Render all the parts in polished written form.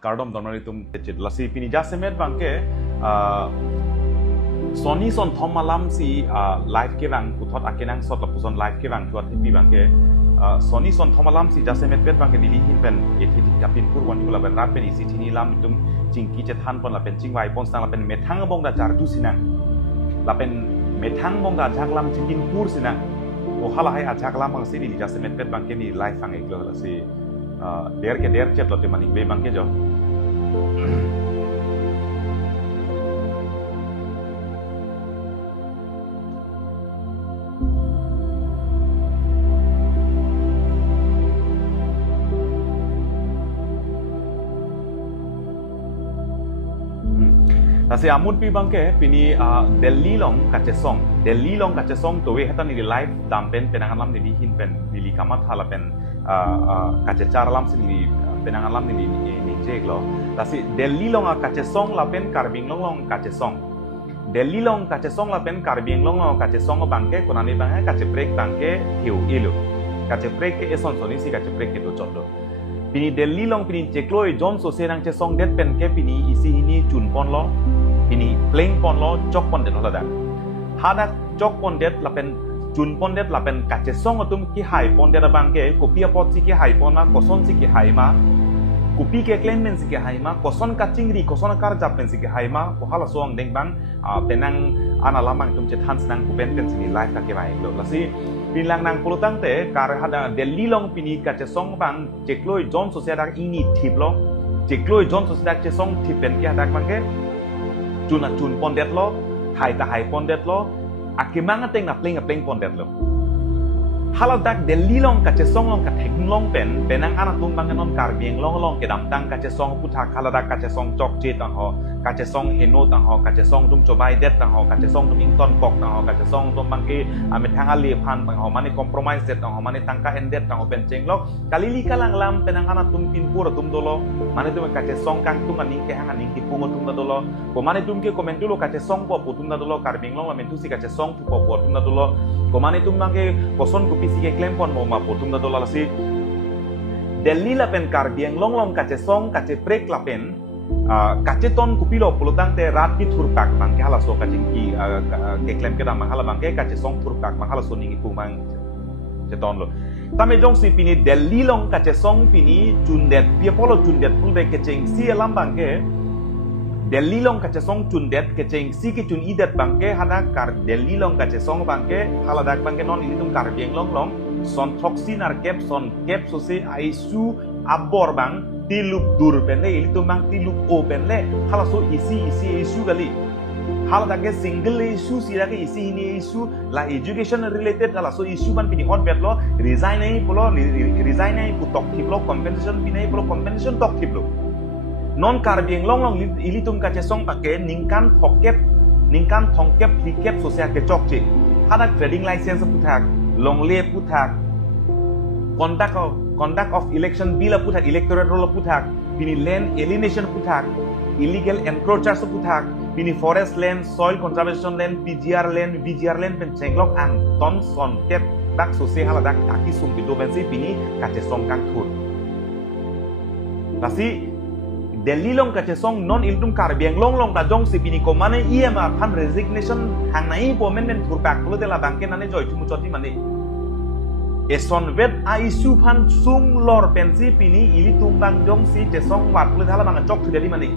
kardom donori tum techit lasi pini jasemet bangke Sony son thomalam si live ke bang puthot akenang sot lapuson live ke bang tuat hipi bangke Sony son thomalam si jasemet pet bangke dili hipen ethi kapin purwan kula ben rapen isi thini lam tum cingki cethan pon lapen cingwai pon sang lapen methang bong da jar du sinang lapen methang bong da jaklam cingkin pur sinang o hala hai ajaklam bang si dili jasemet pet bangke ni live ang eklo lasi der chat lote maning be bangke jo Nasi Ahut pi bangke pini Delhi long Kachesong to we hata ni live dampen penangan lam ni hin pen lili kamat halapen kacecar lam sini penangan lam ni jek lo nasi Delhi long Kachesong lapen karbing long Kachesong Delhi long Kachesong lapen karbing long Kachesong bangke konani bangke kaceprek bangke hiu ilu kaceprek ke eson soni si kaceprek ke to chotlo pini Delhi long pini cekloi John so serang cesong det pen ke pini isi ini chun pon lo pini playing pon lo chok pon det hola dak hadak chok pon det lapen chun pon det lapen Kachesong atum ki hai pon det bangke kopia pot si ki hai pon ma koson si ki hai ma kopi ke claimment si ki hai ma koson ka chingri koson kar japen si ki hai ma ko hala song deng bang penang ana lamang tum cethan snang ku pen sini live ka ke bai lo lasi pinlang nang pulutang te kar hada Delhi long pini Kachesong bang cekloi John so sedak ini tip lo cekloi John so sedak cesong tip pen ki hadak bangke chun pon det lo hai pon det lo akimang ateng na pling pon det lo haladak Delhi long Kachesong long ka thek long penang ana tum bang non kar bieng long ke dam tang Kachesong puthak haladak Kachesong chok che tang ho Kachesong heno tang ho Kachesong tum chobai det tang ho Kachesong tum ington kok tang ho Kachesong tum bangke amit thang ali phan tang ho mani compromise det tang ho mani tangka endet tang ho ben chenglok kalili kalang lam penang ana tum pin pur tum dolo mani tum Kachesong kang tum aning ke hang aning ki pungo tum dolo ko mani tum ke comment dolo Kachesong po tum dolo karbing long lamen tu si Kachesong pu po tum dolo ko mani tum bangke koson ku pisi ke claim pon mo ma po tum dolo lasi Delhi lapen karbieng long Kachesong kaceprek lapen kaceton kupilo pulutang te rat pi thurpak mang ke hala so kacing ki ke claim ke mang hala bang ke Kachesong thurpak mang hala so ningi pu mang ceton lo tame jong si pini Delhi long Kachesong pini chundet pi polo chundet pul be kecing si alam bang ke Delhi long Kachesong chundet kecing si ki chun idet bang ke hada kar Delhi long Kachesong bang ke hala dak bang ke non ini tum karbieng long son toxin ar kep so se aisu abor bang tilup dur penle itu mang tilup o penle hala so isi isu gali hala dake single issue si dake isi ini issue la education related hala so issue ban pini on betlo resign ai pu tok thip lo compensation pinai pro compensation tok thip lo non karbieng long ilitum Kachesong pake ningkan thongkep hikep so se ke chokche hada trading license puthak long le puthak conduct of election bill puthak electoral roll puthak pini land alienation puthak illegal encroachers puthak pini forest land soil conservation land PGR land VGR land pen chenglok an ton son kep dak so se hala dak aki sum pido bensi pini Kachesong kang thur nasi Delhi long Kachesong non iltum karbieng long ta jong si pini ko mane iema phan resignation hang nai po men thurpak pulo de la bangke nane joy tumu choti mane eson vet aisu phan sung lor pensi pini ili tumbang jong si Kachesong wat pulo thala bang chok thudeli mane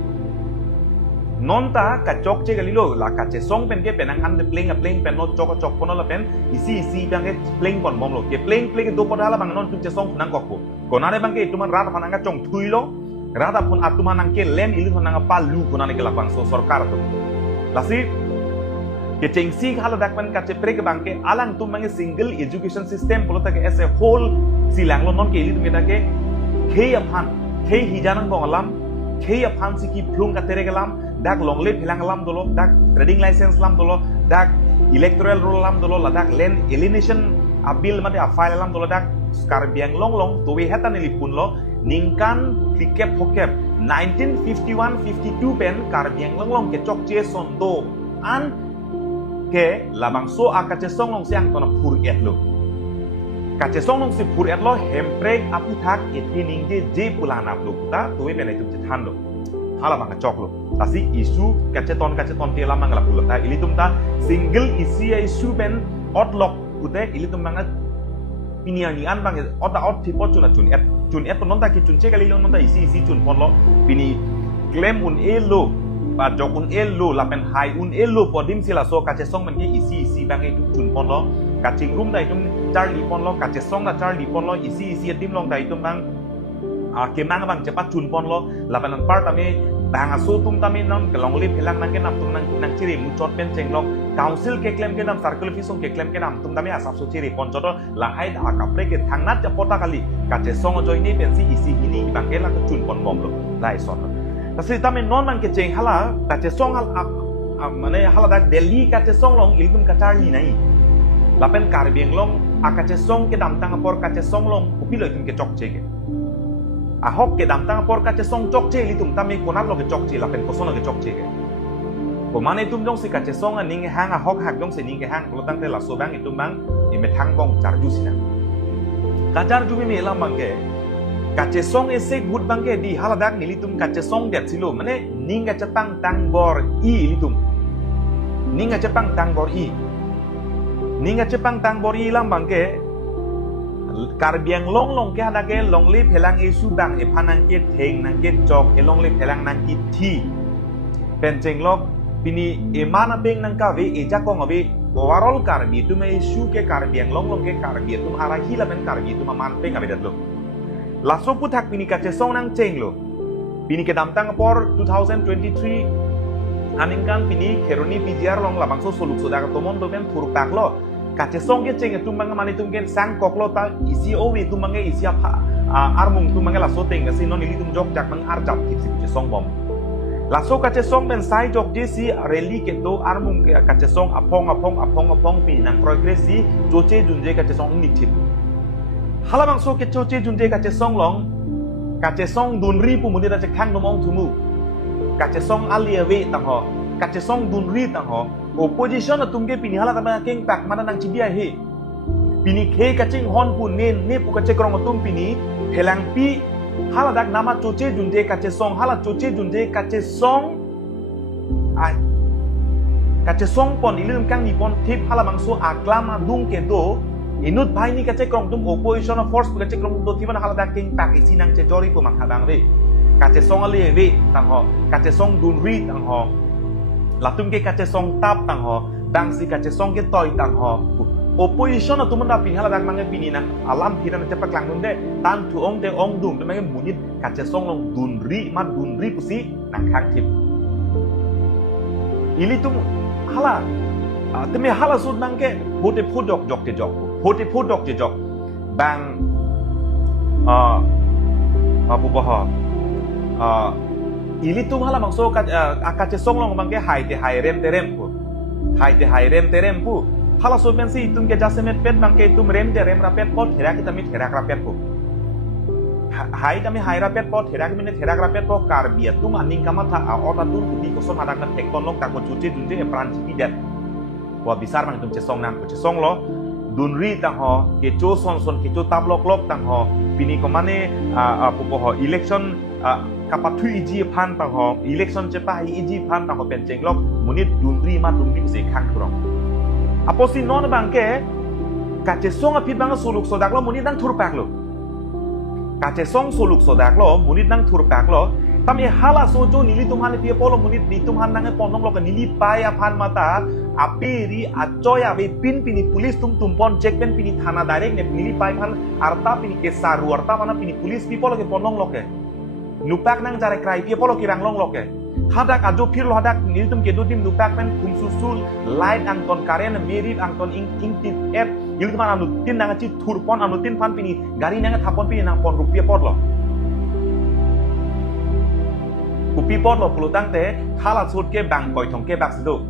non ta ka chok che galilo la Kachesong pen ke penang an de playing pen no chok pono la pen isi bang ke playing pon mom lo ke playing do podala bang non tu Kachesong nang kokko konane bang ke tuman rat phananga chong thuilo rada pun atuman angke len ilu nang palu konane ke lapang so sarkar to lasi ke chengsi hala dakman kaceprek bangke alang tu mangi single education system polota ke as a whole silang lo non ke ilu meta ke khei hijanang gongalam khei aphan siki plung katere gelam dak longle philang lam dolo dak trading license lam dolo dak electoral roll lam dolo ladak land alienation abil mate file lam dolo dak karbiang long to we hatan lipun lo ningkan klikep hokep 1951-52 pen karbiang long ke chok che son do an ke lamang so Kachesong long siang tona pur etlo Kachesong nong si pur etlo hemprek Aputhak etining je pulanap lo puta tuwe penai tum jetan lo hala bang cok lo tasi isu kaceton tela mangala pulo ta ili tum ta single isi isu ben otlok puta ili tum bang piniani an bang ot tipot chun et non ta ki chun che kali non ta isi chun pon lo pini claim un elo pa jok un elo lapen hai un elo podim sila so Kachesong man ke isi bang itu chun pon lo kaching room dai tum Charlie pon lo Kachesong na Charlie pon lo isi tim long dai tum bang kemang bang cepat chun pon lo lapan par tame bang aso tum tame non kelong li phelang nang ke nam tum nang chiri mu chot pen cheng lo council ke claim ke nam circle office ke claim ke nam tum tame asap so chiri pon chot la hai da ka pre ke thangnat ja pota kali Kachesong join ni pen si isi hini bang ke la chun pon bom lo lai son tasi tame non man ke cheng hala Kachesong hal mane hala da Delhi Kachesong long ilkum ka Charlie nai lapen karbieng long Kachesong ke dam tang por Kachesong long upilo itum ke chok chege Ahut ke dam tang por Kachesong chok che li tum tami konat lo ke chok che lapen koson lo ke chok chege ko mane tum jong si Kachesong ning hang Ahut hak jong se ning ke hang ko tang te la so bang itum bang ime thang bong charju sina kajar ju me la mangke Kachesong ese good bangke di haladak ni litum Kachesong det silo mane ning ga chapang tang bor i litum ning ga chapang tang bor i Ninga cepang tang bori lam bangke karbiang long ke hadake long li phelang isu bang e phanang ke theng nang ke chok e long li phelang nang ki thi pencheng lok pini e mana beng nang ka ve e jakong ave overall karbi tu me isu ke karbiang long ke karbi tu ara hila ben karbi tu man peng ave datlo laso puthak pini Kachesong nang cheng lo pini ke dam tang por 2023 aningkan pini keroni PGR long labang so soluk so daga tomon do ben thuruk tak lo Kachesong ke ceng tumbang mani tumgen sang koklo ta isi owi tumbang isi apa armung tumbang la soteng si non ili tum jok jak mang arjap tipsi Kachesong bom laso Kachesong ben sai jok jesi rally ke to armung ke Kachesong apong pi nang progresi joche junje Kachesong ni tip halabang so ke joche junje Kachesong long Kachesong dunri pu mudi ra cek khang domong tumu Kachesong aliawe tang ho Kachesong dunri tang ho opposition na tumge pini hala tama keng pak mana nang chibia he pini khe kaching hon pu ne pu kache krong tum pini helang pi hala dak nama choche junje Kachesong hala choche junje Kachesong ai Kachesong pon ilum kang ni pon tip hala mangso aklama dung ke do inut bhai ni kache krong tum opposition force pu kache krong do tiban hala dak keng pak isi nang che jori pu mak hadang re Kachesong ali we tang ho Kachesong dunri tang ho latum ke Kachesong tap tang ho dang si Kachesong ke toy tang ho opposition na tuman da pin hala dak mangai pini nang alam hiran cepak lang dum de tan tu ong de ong dum de mangai munit Kachesong long dunri pusi nang khang tip ili tum hala teme hala sud nang ke hote phudok jok je jok bang apu bah ili tum hala mangso Kachesong long bangke hai te hai rem terem pu hala so pensi tum ke jasemet pet bangke tum rem rapet pot hera kita mit hera rapet pu hai kami hai rapet pot hera kami ne hera rapet po karbia tum aning kama tha ota tur kuti koson hadak na tek konok tak cuci junje e pran cipidat wa bisar mang tum Chesong nang Chesong lo dunri tang ho ke cho son ke cho tap lok tang ho pini ko mane apu ho election kapathu iji phan tang ho election chepa iji phan tang ho pen cheng lok munit dunri se khang kurong aposi non bangke Kachesong apit bang suluk sodak lo munit nang thurpak lo Kachesong suluk sodak lo munit nang thurpak lo tami hala sojo nili tumhan pia polo munit ni tumhan nang ponong lo ka nili paya phan mata apiri acoya be pini pulis tumpon cek pen pini thana direct ne nili pai phan arta pini ke saru arta mana pini pulis pi polo ke ponong lo ke nupak nang jare krai pia polo ki ranglong lo ke hadak ajo phir lo hadak nili tum ke dudim nupak pen kum susul light angton karen merit angton ing tit app yil man anu tin nang chi thurpon anu tin phan pini gari nang thapon pini nang pon rupia pot lo kupi pot lo pulutang te hala sud ke bang koi thong ke bak sido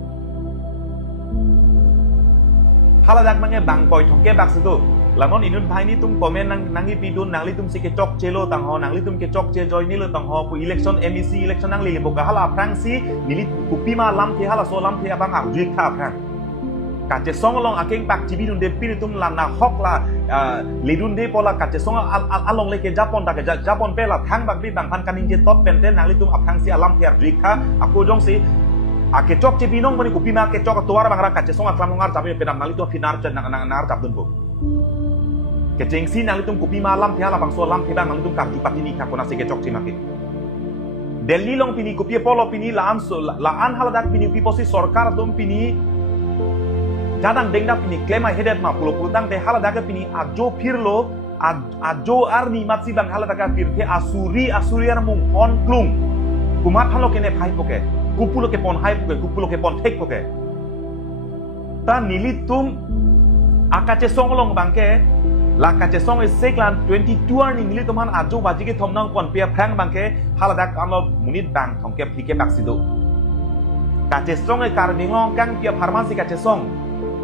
hala dak mange bang koi thong ke bak sido lanon inun bhai ni tum komen nang ni pidun nang li tum si ke chok chelo tang ho nang li tum ke chok che joy ni lo tang ho pu election MEC election nang li boka hala prang si nili kupi ma lam the hala so lam the abang ar jik tha prang Kachesong long akeng pak cibi dun de piritum la na hok la lidun de pola Kachesong along leke Japon tak Japon pela thang bak bi bang pan kaning je top pente nang litum aphang si alam thiar rikha aku jong si ake chok cibi nong bani kupi ma ke chok tuar bang ra Kachesong aklam ngar tapi penam nang litum finar chen nang nar tap dun bu ke jengsi nang litum kupi ma alam thia la bang so alam thibang nang litum karti patini ka kona si ke chok cimakin Delhi long pini kupi polo pini la an haladak pini piposi sorkar dum pini Jadang dengda pini klema hedet ma pulo tang te haladaga pini ajo pirlo ajo arni matsi bang haladaga pirke asuri ar mung on klung kumat halo kene phai poke kupulo ke pon hai poke kupulo ke pon thek poke ta nilitum Kachesong long bangke la Kachesong is seklan 22 arni nilitum han ajo baji ke thomnang pon pia phrang bangke haladak anlo munit bang thongke phike baksido Kachesong e karbinglong kang pia pharmacy Kachesong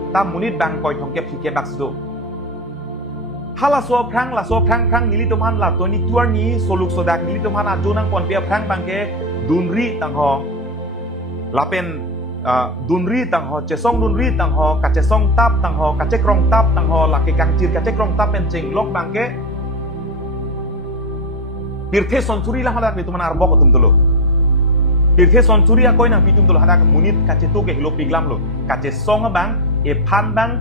ta munit bang koi thongke phike baksdo hala so phrang nili tomhan la toni tuar ni soluk sodak nili tomhan ajonang pon pia phrang bangke dunri tangho Lapen dunri tangho Chesong dunri tangho Kachesong tap tangho Kachekrong tap tangho lake kangcir Kachekrong tap pencing lok bangke pirthe sonsuri la hadak ni tuman arbok tum dulu pirthe sonsuri akoi nang pitum dulu hadak munit Kachetu ke hilo piglam lo Kachesong bang pan bang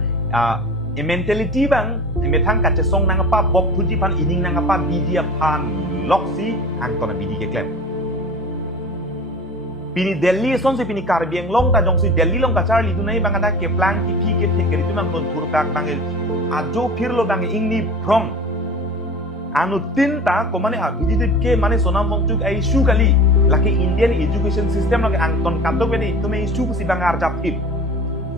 mentality bang metang Kachesong nang apa bob puji pan ining nang apa bidia pan loksi ang tona bidi ke klem pini Delhi son se pini karbieng long ta jong si Delhi long kachar li dunai bang ada ke plan ki pi ke thengeri tu mang ton turkak bang ajo phirlo bang ingni prong anu tinta ko mane bidi ke mane sonam mongjuk ai shu kali laki Indian education system laki ang ton kadok bene itu me shu si bang arjap tip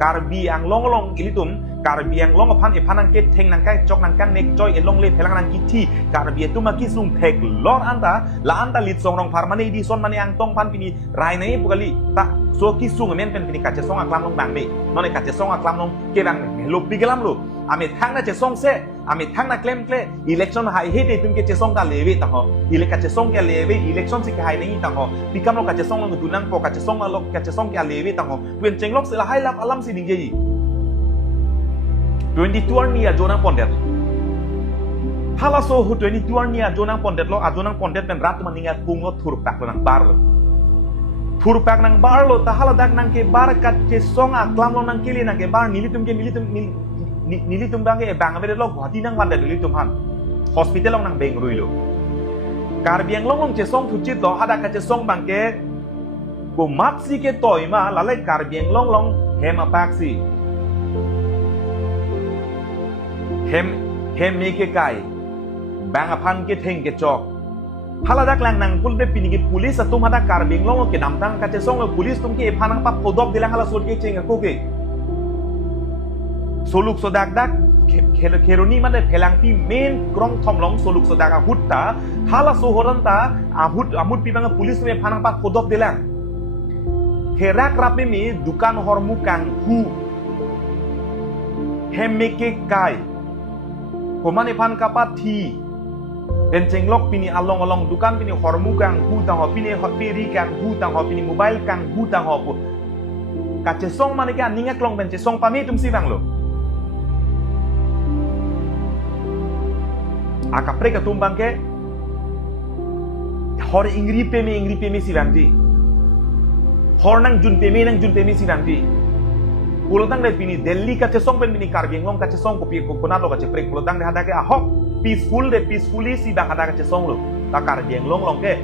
Karbi ang long ilitum karbi ang long pan ipanang ke theng nang kai chok nang kang nek joy elong le phelang nang kiti karbi tu ma kisung thek lor anta la anta Litsong Rongphar mane di son mane ang tong pan pini rai nei bukali ta so kisung men pen pini Kachesong aklam long bang be none Kachesong aklam long ke bang lo pigelam lo ame thang na Chesong se ame thang na klem kle election hai hete tum ke Chesong ka lewe ta ho ile Kachesong ke lewe election si ke hai nei ta ho pikam lo Kachesong long dunang po Kachesong lo Kachesong ke lewe ta ho wen chenglok se la hai lap alam si ding ji 22 ni ajonang pondet hala so hu 22 ni ajonang pondet pen rat maninga pungo thurpak nang bar lo ta hala dak nang ke bar Kachesong aklam lo nang kili nang ke bar nilitum bange bang abede lo gwati nang wanda nilitum han hospital long nang beng ruilo karbiang long Chesong thuchit lo hada Kachesong bangke ko matsi ke toima lalai karbiang long hema paksi hem meke kai bang aphan ke theng ke chok haladak lang nang pul de pinigi police atum hada karbing long ke namtang Kachesong lo police tum ke phanang pa podop dilang hala sot ke chenga ko ke soluk sodak dak kheroni mane phelang pi main krong thomlong soluk sodak Ahut ta hala sohoran ta Ahut pi bang police me phanang pa podop dilang herak rapi mi dukan hormu kang hu hem meke kai Komane pan kapat thi penceng lok pini along dukan pini hormu kang hu tang ho pini hotpiri kang hu tang ho pini mobile kang hu tang ho pu Kachesong mane ka ninga klong Kachesong pami tum si bang lo akapre ka tumbang ke hor ingri pemi si bang di hor nang jun pemi si bang di Pulutang dari pini Delhi Kachesong pen pini karbieng long Kachesong kopi kokonat lo kaceprek pulutang de hada ke ahok peacefully si bang hada Kachesong lo ta karbieng long ke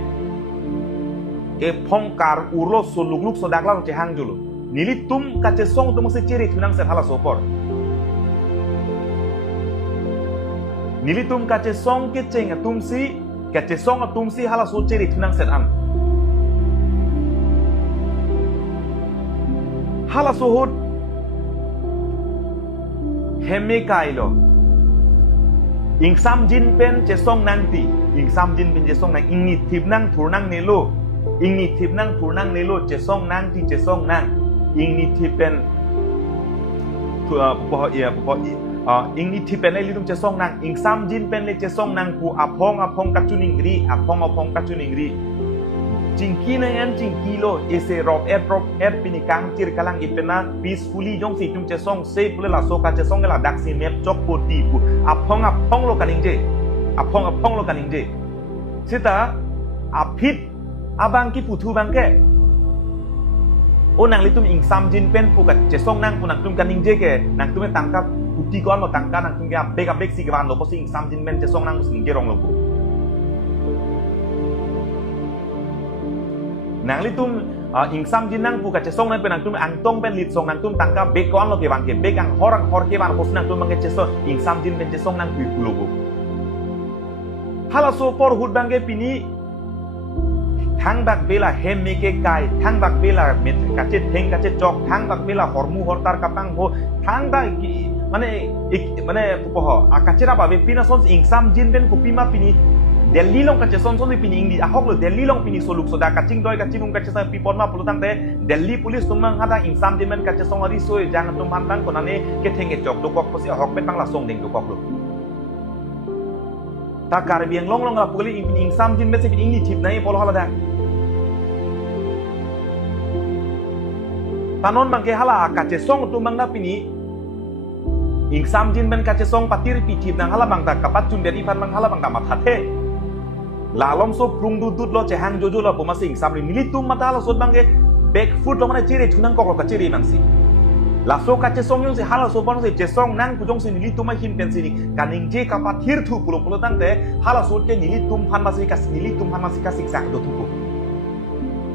pongkar urlo sulugluk sodak lang cehang julu nilitum Kachesong tum se ciri tunang set hala sopor nilitum Kachesong ke ceng atum si Kachesong atum si hala so ciri tunang set an hala sohut hemme kailo ingsam jin pen Chesong nangti ingsam jin pen Chesong nang ingni thip nang thurnang nelo Chesong nangti Chesong nang ingni thip pen ingni thip pen le lidum Chesong nang ingsam jin pen le Chesong nang ku apong kachuningri Jingki na yan jingki lo ese rob pini kang tir kalang ipena peacefully jong si tum chesong se pule la so Kachesong la dak si map chok po ti pu apong lo kaningje apong lo kaningje sita apit abang ki putu bangke o nang litum ingsam jin pen pu Kachesong nang pu nang tum kaningje ke nang tum tangkap puti kon lo tangka nang tum ya bek si gwan lo po si ingsam jin pen Kachesong nang sing gerong lo pu nang litum ingsam jin nang pu Kachesong nang penang tum angtong pen Litsong nang tum tangka bek kon lo ke bang ke bek ang hor ke bang pos nang tum bang Kachesong ingsam jin pen Kachesong nang pu logo hala so por hut bang ke pini thang bak bela hem meke kai thang bak bela met kache theng kache chok thang bak bela hormu hortar kapang ho thang ba mane pupo akachera ba be pina sons ingsam jin pen kupima pini Delhi long Kachesong son pini ingdi ahok lo Delhi long pini soluk soda kaching doi kachimung Kachesong pipon ma pulutang te Delhi police tumang hada ingsam dimen Kachesong ari soi jangan tumhan bang konane ke thenge chok dokok posi ahok pen bang la song ding dokok lo ta karbiang long la puli ingsam jin be se ingdi tip nai polo hala da tanon bang ke hala Kachesong tumang na pini ingsam jin ben Kachesong patir pitip nang hala bang ta kapat chun beri fan bang hala bang ta mathathe lalom so prung dut lo chehang jojo lo boma sing samri militum mata lo sot bange back foot lo mana cire tunang kok lo kaciri mangsi laso Kachesong yung si hala so bang si Kachesong nang kujong si militum ma him pen sini kaning je kapatir thu pulo tang te hala sot ke militum phan masih kasik sak do thu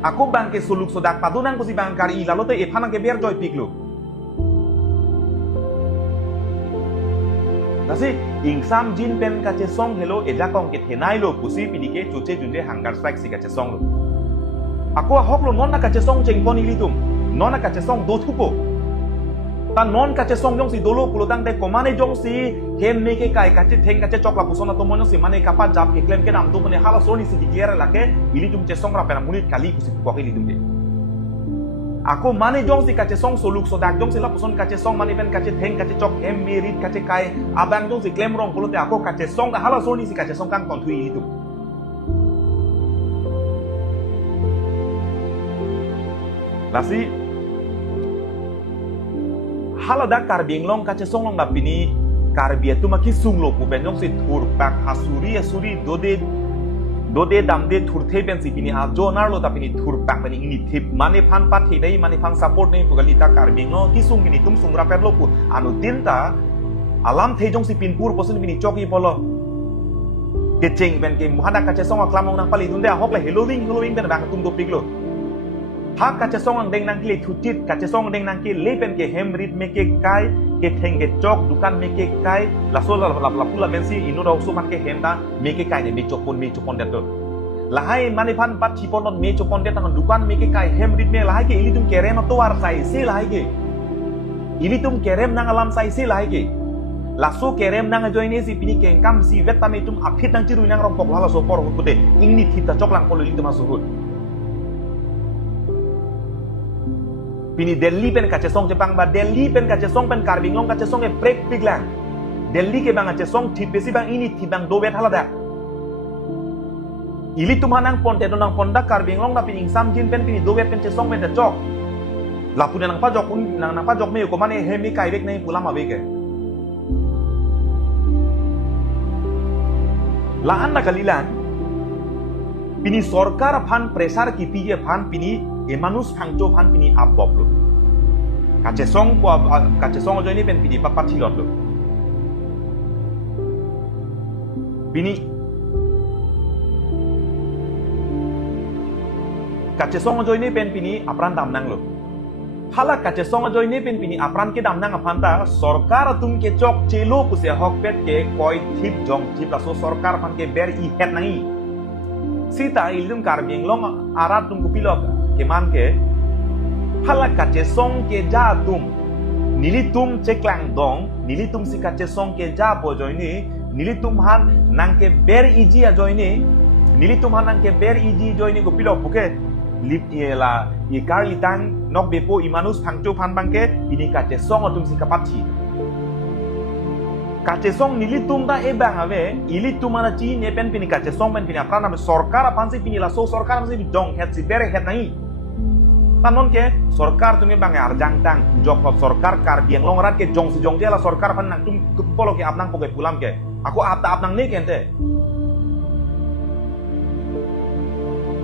aku bangke suluk sodak padunang ko si bang kari lalo te e phanang ke ber joy piklu Nasi ingsam jin pen Kachesong hello ejakong ke thenai lo pusi pinike chuche junje hunger strike si Kachesong lo aku ahok lo non na Kachesong chengpon ilitum non na Kachesong do thupo ta non Kachesong jong si dolo pulotang te komane jong si hem me ke kai kache theng kache chokla pusona to monyo si mane kapa jap ke claim ke nam to mane hala soni si VGR lake ilitum Kachesong ra pena munit kali pusi ko ilitum de aku mane jong si Kachesong soluk sodak jong si la puson Kachesong mane pen kache theng kache chok em merit kache kai abang jong si claim rong pulote aku Kachesong hala soni si Kachesong kang kontui itu lasi hala da karbiang long Kachesong long napini karbia tu Kisung lo pu ben jong si thur pak asuri dode damde thurthe pen si pini a jonar lo tapini thur pak pani ini thip mane phan pat thidai mane phan support nei pugalita Karbing no Kisung ini tum sungra per lo pu anu tinta alam thejong si pinpur posun pini choki polo kecheng ben ke muhada Kachesong aklamong nang pali dunde ahok la halloween ben bang tum do piglo ha Kachesong ang deng nang kile thutit Kachesong deng nang ke lepen ke hemrit meke kai ke thenge chok dukan meke kai lasol la pula mensi inu ro su man ke henda meke kai ne me chopon det lahai mani phan pat chipon not me chopon det tang dukan meke kai hemrit me lahai ke ilitum kerem to war sai se lahai ke ilitum kerem nang alam sai se lahai ke laso kerem nang joine si pini ke kam si vetame tum aphit nang chiru nang rompok la so por hutute ingni thita choklang polo ilitum asuhut Pini Delhi pen Kachesong Jepang ba Delhi pen Kachesong pen Karbing long Kachesong e break piglang Delhi ke bang Kachesong tipesi bang ini tibang do bet halada ili tumanang ponte do nang ponda Karbing long na pin ingsam jin pen pini do bet pen Kachesong pen chok lapu nang pa jok me ko mane hemi kai bek nei pulam abe ke la anda kalilan pini sorkar phan pressure ki pije phan pini emanus phangcho phan pini abbob lo Kachesong ajo ini pen pini papat hilot lo pini Kachesong ajo ini pen pini apran damnang lo hala Kachesong ajo ini pen pini apran ke damnang aphanta sorkar tum ke chok chelo puse hok pet ke koi thip jong thip la so sorkar phan ke ber I het nangi sita ilum Karbing long arat tum kupilok keman ke hala Kachesong ke ja tum nilitum ceklang dong nilitum si Kachesong ke ja bojoini nilitum han nang ke ber iji a joini nilitum han nang ke ber iji joini ko pilok buke lip la I karlitang nok bepo imanus phangcho phan bangke ini Kachesong atum si kapati Kachesong nilitum da ebang ave ilitum mana chi ne pen pini Kachesong pen pini apran ame sorkar apan si pini la so sorkar si dong het si bere het nai tanon ke sorkar tumi bang arjang tang jok sorkar kar biang long rat ke jong si jong dia la sorkar pan nang tum polo ke apnang poke pulam ke aku apta apnang ne kente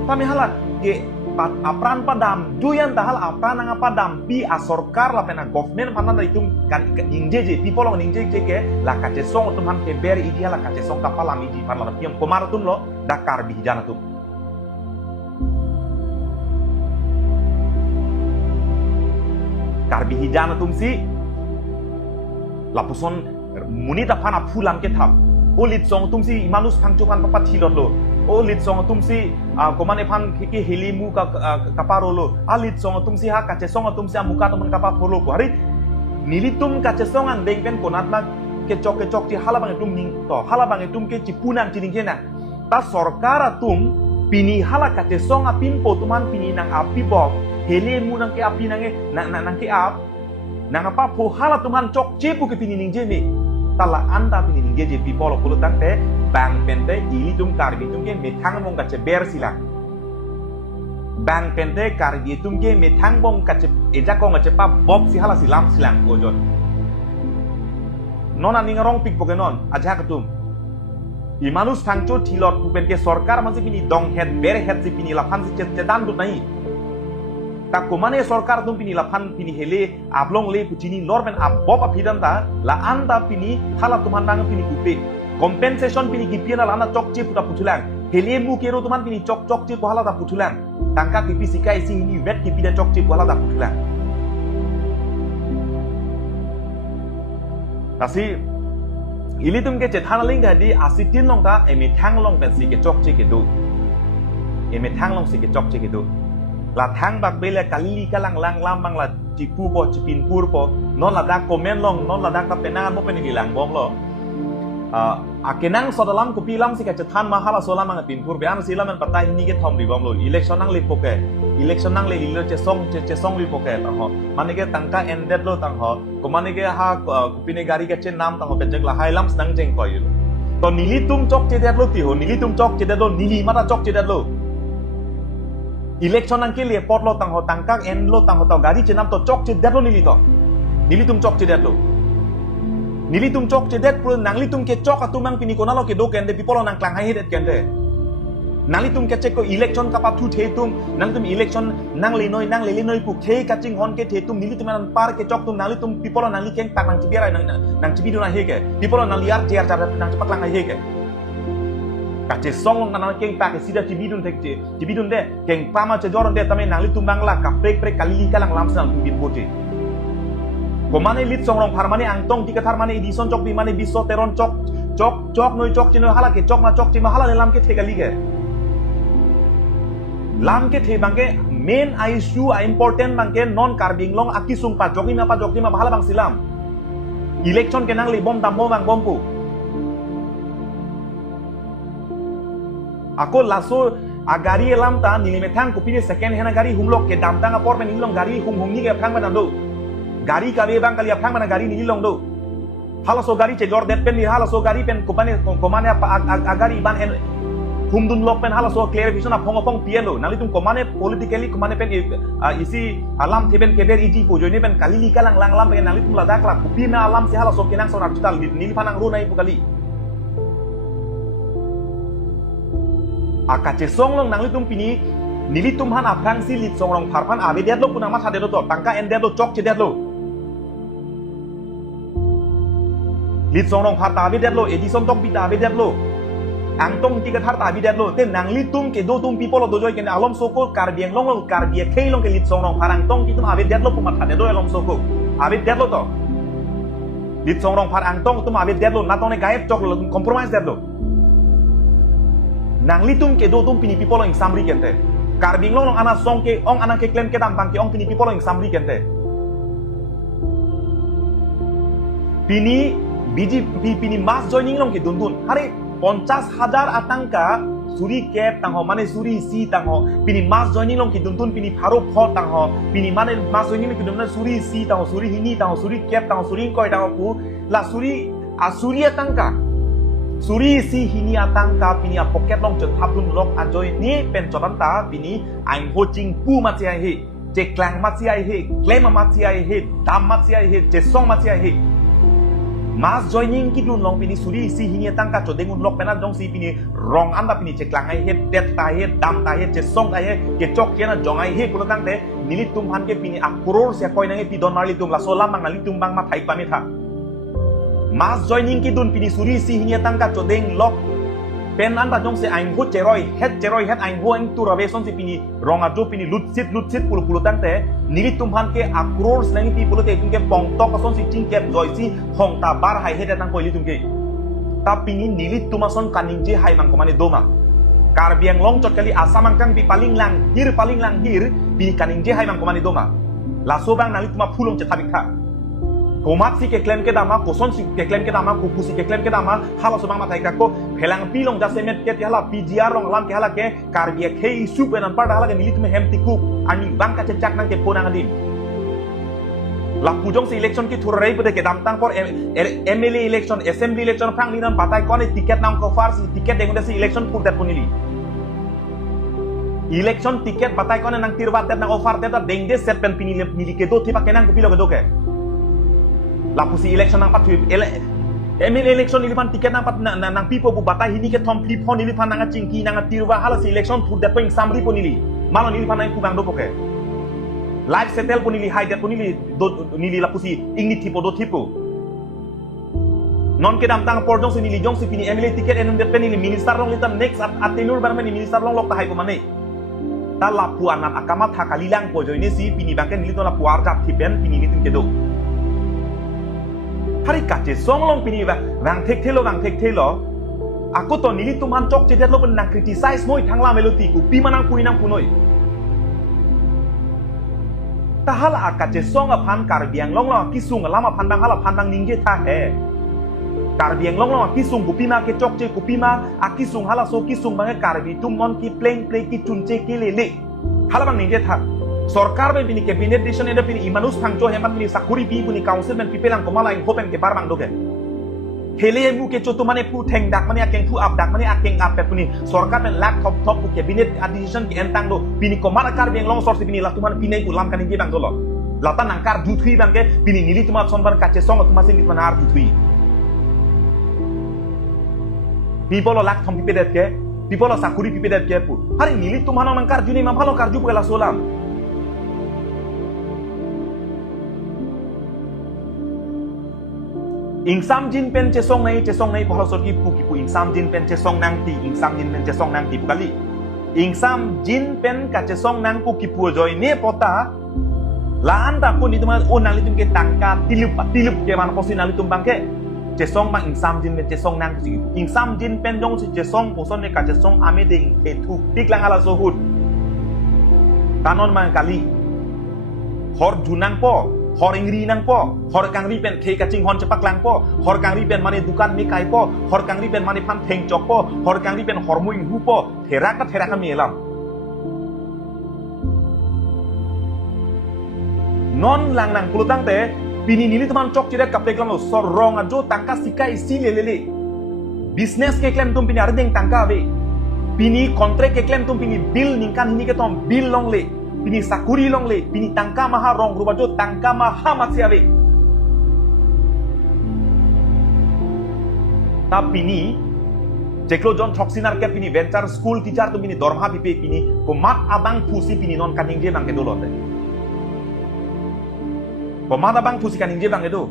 kami halat ke apran padam duyan tahal apran nang padam pi asorkar la pena government panan itum kan ingje people long ingje ke la Kachesong tum han ke ber idia la Kachesong kapala miji parla piam komar tum lo dakar bi jana tum karbi hijana tum si lapuson munita pana pulang ke thap o Litsong tum si manus phangchupan papa thilot lo o Litsong tum si komane phan ki helimu ka kaparo lo a Litsong tum si ha Kachesong tum si muka teman kapa polo ko hari nilitum Kachesong ang dengpen konatna ke chok ti halabang tum ning to halabang tum ke cipunan cining kena ta sorkara tum pini hala Kachesong apin po tuman pini nang api bok helimu nang ke api nange nang ke ap nang apa po hala tuman chok cepu ke pini ning jeme tala anda pini ning je people polo tante bang pente ili tum karbi tum ke methang mong kache ber sila bang pente karbi tum ke methang mong kache eja ko ngache pa bob si hala silam silang ojon nona ning rong pik pokenon aja ketum imanus thangcho thilot pupen ke sorkar mansi pini dong het ber het si pini laphan si cedan dut nai ta komane sorkar tum pini laphan pini hele ablong le puchini lorben abob apidanta la anda pini hala tuman nang pini kupe compensation pini gipiana lana chokche puta putulang hele mu kero tuman pini chokche pohala da putulang tangka kipi sikai sing ni vet kipi da chokche pohala da putulang tasi ili tum ke chethana ling di asitin long ta emi thang long ben si ke chokche ke do emi thang long si ke chokche ke do la thang bak bele kali kalang lang lambang la tipu po cipin pur po non la dak komen long non la dak ta penangan mo pen gilang bom lo akenang sodalam ko pilam si ka chethan mahala solam ang pin pur bean sila man patay ni ke thom ri bom lo election nang li poke election nang li lo chesong li poke ta ho mane ke tangka ended lo tang ho ko mane ke ha kupine gari ke chen nam tang ho pejek la hailam nang jeng ko yu to nili tum chok che det lo ti ho nili tum chok che det lo nili mata chok che det lo election nang ke le pot lo tang ho tangka end lo tang ho to gari chenam to chok che det lo nili tum chok che det lo nili tum chok che det pro nang li tum ke chok atumang pini kona lo ke do kende people nang klang hai det kende nang li tum ke che ko election ka pa thu the tum nang tum election nang le noi pu the ka ching hon ke the tum nili tum nan par ke chok tum nang li tum people nang li keng tak nang chibiara nang chibidu na he ke people nang liar tiar tar nang cepak lang he ke Kachesong nang keng pak sida cibidun tekje cibidun de keng pama che joron de tame nang li tum bangla ka prek kali kalang lamsang tum bin bote komane Litsong Rongphar mane angtong tika thar mane edison chok bi mane biso teron chok noi chok chino hala ke chok ma chok chi ma hala lam ke thega lige lam ke the bangke main issue important bangke non carbing long akisung pa jogi ma hala bang silam election ke nang li bom dam bang bompu ako laso agari elam ta nilimethang kupine second hand gari humlok ke dam tanga por men nilong gari humni ke phang ban do gari ka bang kali phang mana gari nilong do hala so gari che jor det pen ni hala so gari pen komane agari ban en humdun lok pen hala so clarification a phong pielo nali tum komane politically komane pen isi alam theben keber iji pojone pen kali likalang lang lam pen nali tum ladak la kupina alam si hala so kinang so raktal nil phanang ru nai pukali Kachesong long nang litum pini nilitum han aphang si Litsong Rongphar phan abe det lo punang ma thade lo to tangka en det lo chok che det lo Litsong Rongphar ta abe det lo edison tok bi ta abe det lo angtong ti ka thar ta abe det lo te nang litum ke do tum people lo do joy ken alom soko karbieng long karbie khei long ke Litsong Rongphar angtong ti tum abe det lo puma thade do alom soko abe det lo to Litsong Rongphar angtong tum abe det lo na tone gaib chok lo compromise det lo nang litum ke do tum pini people ing samri kente karbing long ana song ke ong ana ke claim ke dam bang ke ong pini people ing samri kente pini pini mass joining long ke dundun hari 50,000 atangka suri cap tangho mane suri si tangho pini mass joining long ki dundun pini pharo pho tangho pini mane mass joining ki dundun suri si tangho suri hini tangho suri cap tangho suri koi tangho pu la suri Asuria tangka. Suri si hinia tangka pini a pocket long jod hapun lok ajoy ni pen chodanta pini aing ho ching pu matia he. Je klang matia he, klema matia he, dam matia he, je song matia he. Mas joining ki dun long pini suri si hinia tangka chodengun lok pena jong si pini rong anda pini je klang ai he, det ta he, dam ta he, je song ta he, ke chok kena jong ai he pulotang te nilitum han ke pini a kuror se koi nange pi don nalitum la solam mang nalitum bang ma thai pamit ha. Mas joining ki dun pini suri si hinia tangka chodeng lok pen anda jong se aing ho cheroy het aing ho eng tu rabe son si pini rong ajo pini lutsit pulu tante nili tumhan ke akror snang pi pulu te ke pong tok son si ting ke joy si hong ta bar hai het nang ko li tum ke ta pini nili tumason kaning je hai mang ko mane doma kar biang long chot kali asamang kang pi paling lang hir pi kaning je hai mang ko mane doma la sobang nali tuma phulong che thabik tha Komat si ke klaim ke dama, koson si ke klaim ke dama, kupu si ke klaim ke dama, hala sobang matai kako, pelang pilong jasemet ke tihala PGR long lam ke hala ke, karbia ke isu penan pada hala ke milit me hem tiku, ani bangka cecak nang ke ponang adim. La pujong si election ki thurai pute ke dam tang por MLA election, assembly election phang linan patai kone tiket nang ko far si tiket dengun si election pur dat punili. Election tiket patai kone nang tirwat dat nang offer dat dengde set pen pinili milike do tiba kenang kupilo ke do ke. Lapusi election nang patu MLA election ilipan tiket nang pat nang pipo bu batai hini ke tom flip hon ilipan nang cingki nang tirwa hala si election pur dat peng samri ponili malon ilipan nang kubang do poke live settle ponili high dat ponili do nili lapusi ingni tipo do tipo non ke dam tang por jong si nili jong si pini MLA tiket enun dat penili minister long litan next atenur barmani minister long lok tahai pomane ta lapu anan akamat hakalilang po joine si pini bangken nili to lapu arjap tipen pini nitin kedo hari Kachesong long pini bang tek telo aku to nili tuman chok chedet lo nang criticize moi thangla meloti ku pi manang kui nang punoi tahala Kachesong aphan karbiang long lo kisung lama pandang hala pandang ningge tha he karbiang long lo kisung ku pima ke chok che ku pima akisung hala so kisung bange karbi tum non ki play ki chunche ki lele hala bang ningge tha Sorkar ben pini cabinet decision eda pini imanus thangcho hemat pini sakuri pi puni council ben pipelang komala ing hopen ke barbang doge hele mu ke choto mane pu theng dak mane akeng pu ap dak mane akeng ap pe puni sorkar ben laptop top pu cabinet decision ki entang do pini komala kar beng long sorsi pini latuman pinai pu lam kaning bang dolo latan angkar duthui bang ke pini nili tuma sonbar Kachesong tumasin litman ar duthui people lak thom pipedet ke people sakuri pipedet ke pu hari nili tumano angkar juni mamalo karju pu la solam Ingsam jin pen cesong nai pohosor ki pu ingsam jin pen cesong nang ti bukali ingsam jin pen Kachesong nang pu ki pu joy ne pota la anta pun itu mah onang litum ke tangka tilup ke mana posin nang litum bangke cesong bang ingsam jin pen cesong nang si ingsam jin pen jong si cesong poson ne Kachesong ame de ing etu tiklang ala sohut tanon mang kali hor junang po hor ingri nang po hor kangri pen thei kaching hon cepak lang po hor kangri pen mane dukan mi kai po hor kangri pen mane pan theng chok po hor kangri pen hormuing hu po thera ka mi elam non lang nang pulutang te pini nili teman chok chira kapte klam sor rong ajo tangka sikai si lelele business ke klem tum pini ardeng tangka be pini kontrak ke klem tum pini bill ningkan hini ke tom bill long le pini sakuri long le pini tangka maha rong rubajo tangka maha matsiabe ta pini jeklo jon thoksinar ke pini venture school teacher tu pini dorma pipe pini ko mat abang pusi pini non kaning je bang ke dolote ko mat abang pusi kaning je bang ke do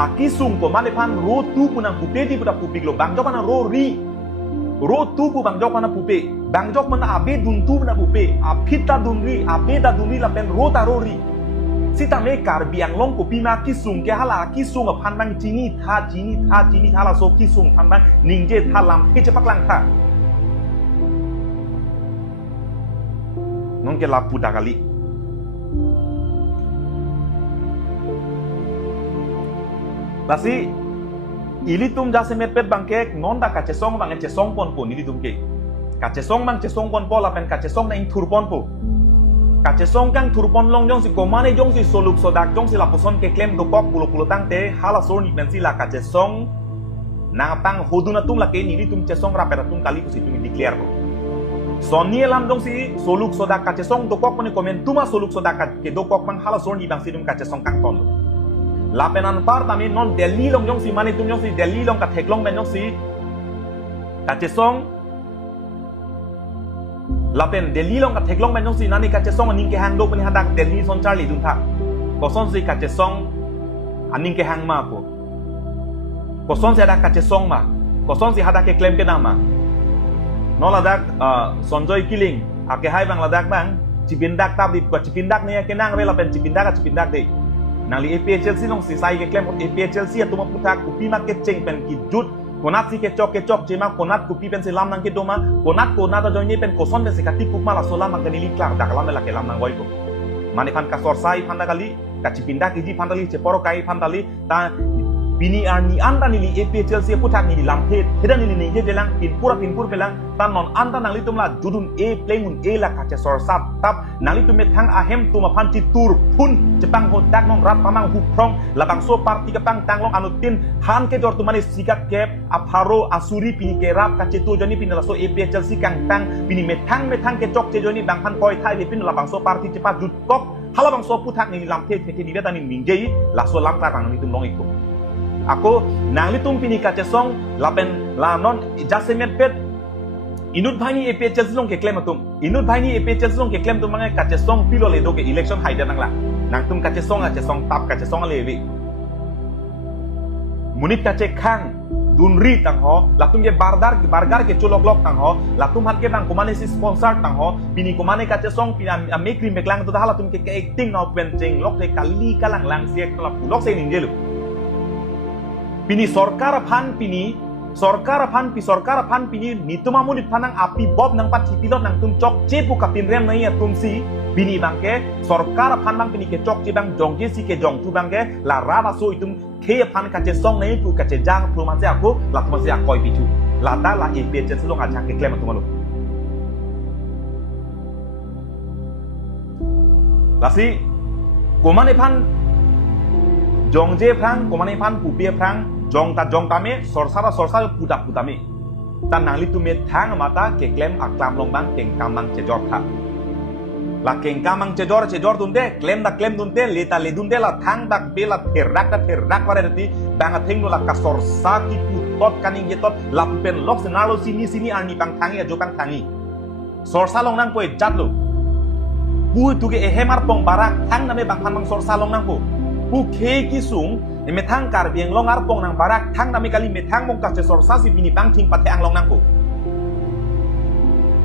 akisung ko mane pan ro tu punang pupe di puta pupik lo bang jokana ro ri ro tu pu bang jok mana pupe bang jok mana abe dun tu mana pupe apita dunri abe da dunri la pen ro ta ro ri sita me kar biang long ko pima kisung ke hala kisung phan bang jini tha la so kisung phan bang ningje tha lam ke cepak lang tha non ke la puta kali basi ili tum jase metpet bangke non da Kachesong bang cesong pon ili tum ke Kachesong bang cesong pon po la pen Kachesong na ing thur pon po Kachesong kang turpon long jong si komane jong si soluk sodak jong si lapuson ke klem dokok pulo tang te hala sor ni pensi la Kachesong na tang hoduna tum la ke ni tum chesong rapera tum kali ku si tum declare ko sonni lam jong si soluk sodak Kachesong dokok mane komen tuma soluk sodak ke dokok mang hala sor ni bang si tum Kachesong kang ton Lapen Rongphar tami non Delhi long jong si mane tum jong si Delhi long ka theklong ben jong si Kachesong Lapen Delhi long ka theklong ben jong si nani Kachesong aning ke hang do pani hadak Delhi son charli dun tha koson si Kachesong aning ke hang ma ko koson si hadak Kachesong ma koson si hadak ke claim ke nama no ladak sonjoy killing ake hai bang ladak bang cipindak tab di cipindak ne ke nang vela pen cipindak de nali APHL si long si sai ke claim APHL si atuma putak kupi market cheng pen ki jut konat si ke chok jema konat kupi pen si lam nang ke doma konat ta join pen koson pen si kati kupma la sola mang ganili klar dak lam la ke lam nang goi ko mane pan ka sorsai panda kali ka cipindak iji pandali ceporo kai pandali ta bini arni anda nili APHL si putak nili lamthet heda nili ninge jelang pinpur pelang tan non anda nang litum la judun plengun la kache sorsat tap nang litum metang ahem tuma panci tur pun jepang hodak nong rat pamang huprong labang so parti kepang tanglong anutin han ke jor tumani sikat kep aparo asuri pini ke rap kache tu joni pini la so APHL si kang tang bini metang ke cok je joni bang han koi thai pin labang so parti cepat jut kok halabang so putak nili lamthet ke ni beta ni ninge la so lam tarang litum long iko Ako nang litum pini Kachesong lapen la non jasemet pet inut bhani APHL silong ke claim atum inut bhani APHL silong ke claim tum mangai Kachesong pilo le do ke election haida nang la nang tum Kachesong tap Kachesong lewi munit kache khang dunri tang ho latum ke bargar ke chulok tang ho latum hat ke bang komane si sponsor tang ho pini komane Kachesong pina mekri meklang to hala tum ke acting now penting lok te kali kalang lang siek la pulok se ninjelu Pini sorkar pan pini nituma munit panang api bob nang pat pilot nang tum chok cepu kapin rem nai tum si pini bangke sorkar pan bang pini ke chok ce bang jongge si ke jong tu bangke la raba so itum ke pan Kachesong nai tu kache jang tu mase aku la tu mase akoi pitu la da la APHL silong aja ke claim tu malu lasi komane pan jongje prang komane pan pupie prang jong tame sorsa puta me tan nang litu me thang mata ke claim aklam long bang keng kamang cejor tha la keng kamang cejor dunde claim dunde leta le dunde la thang bak bela therrak ware ti bang athing no la ka sorsa ki putot kaning getot lapen lok senalo sini ani bang thangi jo bang thangi sorsa long nang poi jatlo bu tu ke ehemar pong barak thang name bang phan sorsa long nang po bu ke Kisung metang kar biang long arpong nang barak thang nami kali metang mong kache sorsa si bini bang ting pate ang long nang po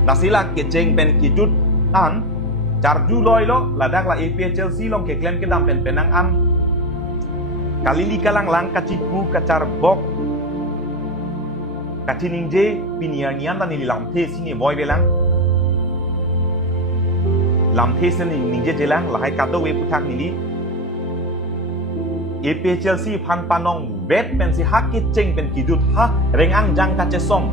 nasila ke jeng pen kijut an charju loilo ladak la APHL si long ke claim ke dam pen penang an kalili kalang lang kacipu kacar bok kaciningje pinianian dan nili lamthe sini boy belang lamthe sini ningje jelang lahai kado we putak nili APHL si pan panong bet pen si hakit ceng pen kidut ha rengang jang Kachesong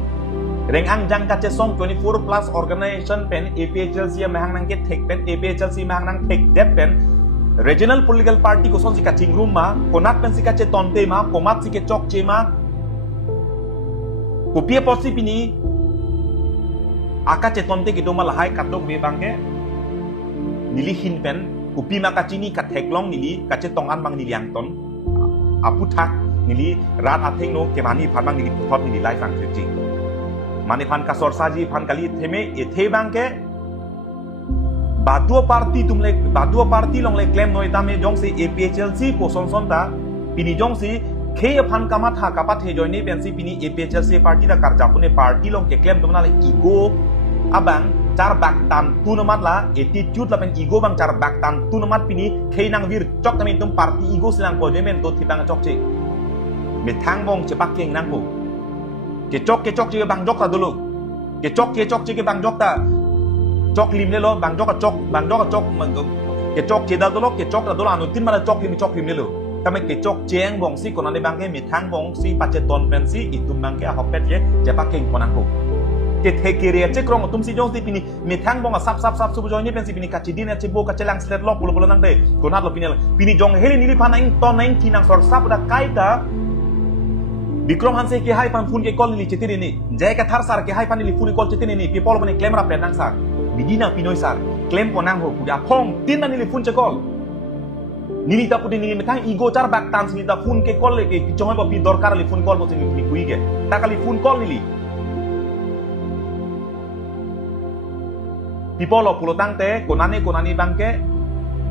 24 plus organization pen APHL si mahang nang ke thek pen APHL si mahang nang thek dep pen regional political party ko son si kaching room ma konat pen si kache tonte ma komat si ke chok che ma kopia posi pini aka che tonte ki doma lahai kadok be bangke nilihin pen kupi maka cini kat heklong nili kace tongan bang nili angton Aputhak nili rat atheng no kemani phabang nili thot nili lai sang jing mani phan ka sorsa ji phan kali theme ethe bangke badua party long le claim noi tame jong si APHL si ko son ta pini jong si ke phan kama tha kapat he join ni ben si pini APHL si party da karjapune party long ke claim domna le ego abang car bak tan tunamat la attitude la pen ego bang car bak tan tunamat pini ke nang vir chok tamin tum party ego silang ko jemen to thibang chok che me thang bong che pak keng nang ko ke chok che bang jok ta dulu ke chok che ke bang jok ta chok lim le lo bang jok chok ke chok che da dulu ke chok da dulu anu tin mala chok lim le lo tame ke chok cheng bong si konan de bang ke me thang bong si pache ton pen si itum bang ke hopet ye che pak keng konang ko ke thekere chekrong tum si jong ti pini methang bong sap subu join ni pen si pini kachidin a chebo kachelang slet lok pulo nang de konat lo pini jong heli nili phana ing ton nang tinang sor sap da kaita Bikrom hanse ke hai pan phun ke call nili chetiri ni jai ka thar sar ke hai pan nili phun call chetiri ni people bane claim ra penang sar bidina pinoi sar claim ponang ho puja phong tin na nili phun che call nili ta pudi nili methang ego char bak tan nili ta phun ke call ke chongai ba pi dorkar li phun call bo nili kui ke ta kali phun call nili people lo pulo tang te konani bangke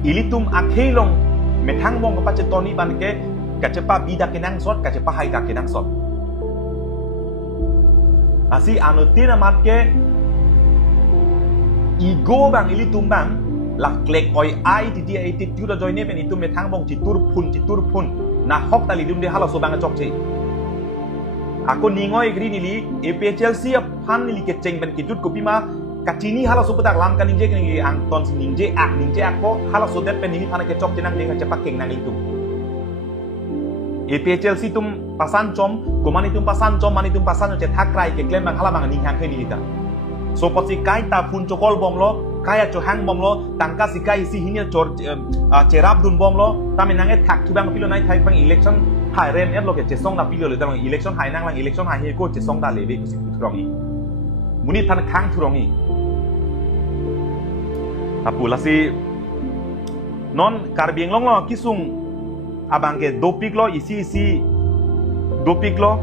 ilitum akhelong methang bong ka pachetoni banke kacepa bida kenang sot kacepa hai ka kenang sot asi anutina matke ego bang ilitum bang lak klek oi ai ti dia attitude join ne pen itu methang bong citur pun na hok tali dum de hala so bang chok che aku ningoi gri nili APHLC pan nili ke cheng ben kijut kopi ma Kacini hala so petak lam kan ninje ang ton si ninje ako hala so det pen nili phana ke chok chenang de cepak keng nang itu APHLC tum pasan chom komani tum pasan chom mani tum pasan che thakrai ke klem bang hala bang ning hang kheni lita so posi kai ta phun chokol bom lo kaya cho hang bom lo tangka si kai si hinya chor cherap dun bom lo tamen nang e thak thu bang pilo nai thai bang election hai rem et lo ke chesong na pilo le ta bang election hai nang lang election hai he ko chesong da lebe ku si thurong i muni than khang thurong i apulasi non karbieng long lo kisung abangke dopik lo isi dopik lo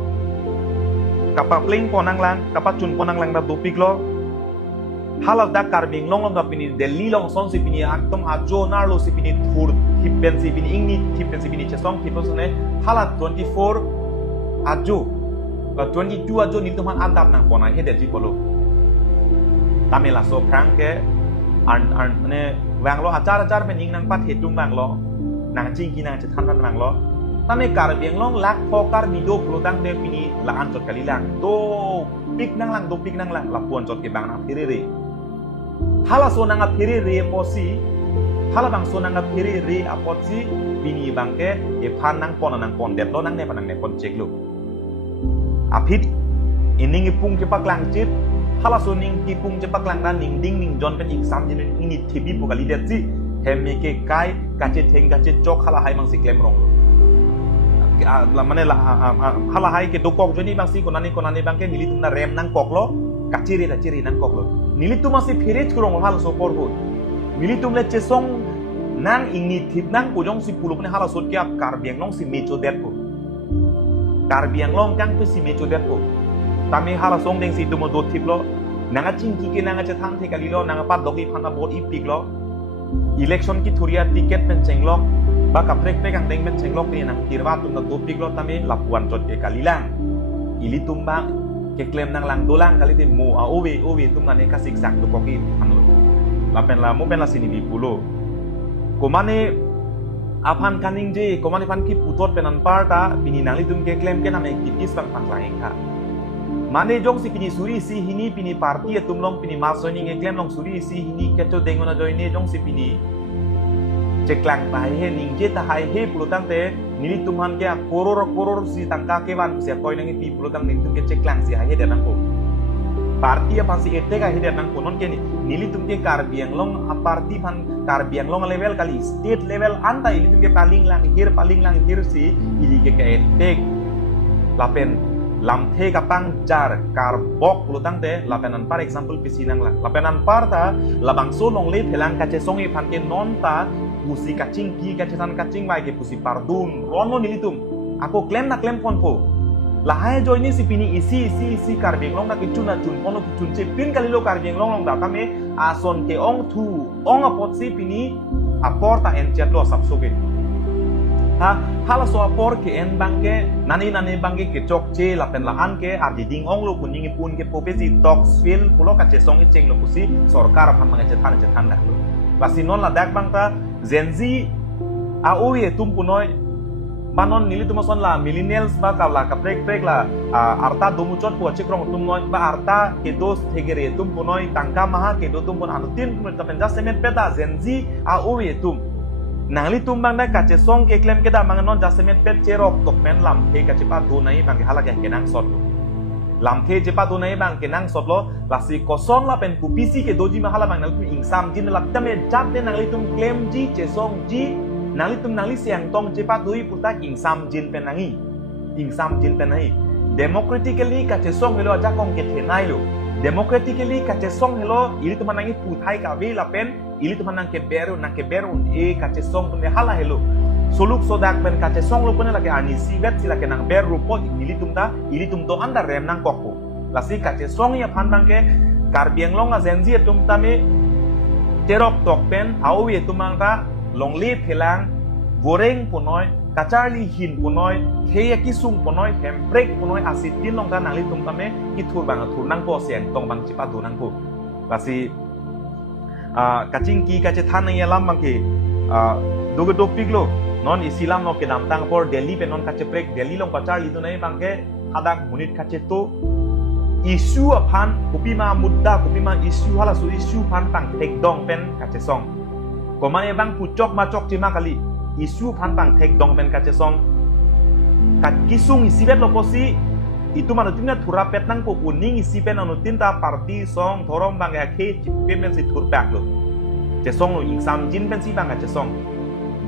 kapa pling ponang lang kapa chun ponang lang da dopik lo halal da karbieng long da pini Delhi long son si pini aktom ajo narlo si pini thur hipen si pini ingni hipen si pini chesong hipen ne halat 24 ajo 22 ajo ni tuman adap nang ponang he deji polo tamela so prang ke an ne wang lo acar pen ing nang pat hetung bang lo nang ching ki nang chethan nan bang lo tame karbieng long lak phokar bido plodang de pini laan chot kalilang do pik nang lang lapuan chot ke bang na phirere hala so nang phirere posi hala bang so nang phirere aposi bini bangke e phan nang pon det lo nang ne pon chek lu apit ining ipung ke paklang chip hala so ning ki pung je paklang dan ning ding ning jon pen exam jin ni thibi pokali det ji hemme ke kai kache theng kache chok hala hai mang si klem rong la mane la hala hai ke dokok joni bang si konani bang ke nili tumna rem nang koklo kachiri nang koklo nili tuma si phirech kurong hala so porbo nili tumle chesong nang ingni thip nang pujong si puluk ne hala sot ke ap karbiang long si mecho det ko karbiang long kang pe si mecho det ko tami hala song deng si tumo do thip lo nanga chingki ke nanga chetang the kali lo nanga pat doki phana bot ipik lo election ki thuria ticket pen chenglok ba kaprek pe kang deng pen chenglok ni nang tirwa tum do pik lo tami lapuan chot ke kalilang ili tumba ke claim nang lang dolang kali te mo a owe tum na ne ka siksak to koki phanlo lapen la mo pen la sini di pulo komane aphan kaning je komane pan ki putot penan parta bini nangli tum ke claim ke name ki kis bang panglang ka mane jong si pini suri si hini pini parti tumlong pini masoni nge claim long suri si hini kecho dengona joine jong si pini ceklang tai he ningje ta hai he pulutang te nili tumhan ke koror si tangka ke wan sia koi nangi pi pulutang ning tum ke ceklang si hai de nang ko parti apa si ete ka he de nang ko non ke nili tum ke karbiang long a parti phan karbiang long level kali state level anta ili tum ke paling lang hir si ili ke ete lapen lam the kapang jar karbok pulutang te lapenan par example pisinang la lapenan par ta labang so long le phelang kachesong e phan ke non ta pusi kaching ki kachesan kaching mai ke pusi pardun rono nilitum ako claim pon po lahai joini si pini isi karbeng long na kichuna chun pono kichun che pin kali lo karbeng long da kame ason ke ong thu ong apot si pini aporta en chat lo sapsoge ha hala so apor ke en bangke nani bangke ke chok che lapen lahan ke ardiding ong lo kuning pun ke popesi toxville pulo kachesong cheng lo pusi sorkar phan mangai chethan dak lo basinon la dak bangta zenzi a oye tum punoi banon nili tumason la millennials ba kala kaprek la arta domuchot pu chikrong tum noi ba arta ke dos thegere tum punoi tangka maha ke do tum pun anutin pun ta penja semen peta zenzi a oye tum nangli tum bang na kachesong ke claim ke da manganon jasemen pet cherok tok pen lam ke kachepa do nai bang hala ke kenang sot lamthe cepat tunai bang kenang sotlo lasi kosong la pen kupisi ke doji mahala bang nalitum insam jin la tame jate nalitum claim ji Kachesong ji nalitum nali siang tong cepat dui puta insam jin penangi democratically Kachesong helo aja kong ke tenai lo democratically Kachesong helo ili tumanangi putai ka be lapen ili tumanang ke beru Kachesong tunde hala helo soluk sodak pen Kachesong lo pun lagi ani sigat sila kenang ber rupo ili tum to anda rem nang kokku lasi Kachesong ya pan bangke karbiang long a zenzi tum tame terok tok pen awi tumang ta long le thelang goreng punoi kacharli hin punoi theya Kisung punoi temprek punoi asitin long ta nangli tum tame ithur bang thur nang po sian tong bang cipa du nang ko lasi kaching ki kache than ya lam bangke dogo dok piglo non isilam no ke nam tang por Delhi pe non kache prek Delhi long kacharli du nai bangke hadak munit kache to isu aphan kupima mudda kupima isu hala su isu phan pang tek dong pen Kachesong komane bang pucok macok cima kali isu phan pang tek dong pen Kachesong kat Kisung isibet loposi itu manutinna thurapet nang po kuning isipen anutin ta parti song thorom bang ya ke chipen si thurpak lo Kachesong lo insam jin pen si bang Kachesong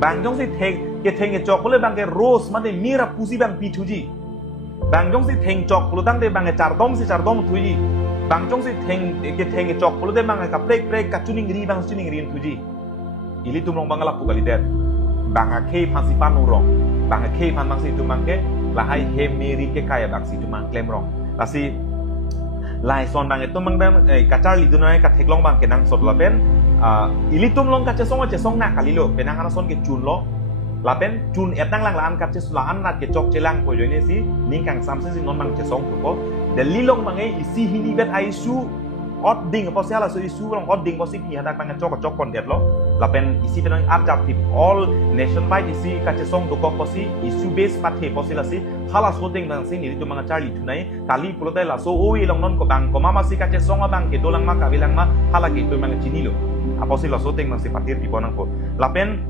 bang jong si tek ke thenge chok bole bang ke rose mate mira pusi bang pituji bang jong si theng chok pulu tang de bang chardom thuji bang jong si theng chok pulu de bang ka prek ka chuning ri thuji ili tumrong bang la pukali der bang ke phansi pan urong bang ke phan bang si tumang ke la hai he meri ke kaya bang si tumang klem rong lasi lai son bang tumang dang kachar li dunai ka theklong bang ke nang sot lapen ili tumlong Kachesong na kalilo penang ana son ke chun lo Lapen chun etang lang laan Kachesong laan na ke chok chelang po joine si ningkang samse si non mang Kachesong po delilong mangai isi hindi bet aisu ot ding po siala so isu long ot ding po si pi hadak mang chok kon det lo lapen isi penang adaptive all nationwide isi Kachesong do ko si isu base pathe po sila si hala so ding bang si ni tu mang charli tunai kali pulotai la so oi long non ko bang ko mama si Kachesong bang ke dolang ma kabilang ma hala ke tu mang chinilo apo si la so ding mang si patir pi bonang ko lapen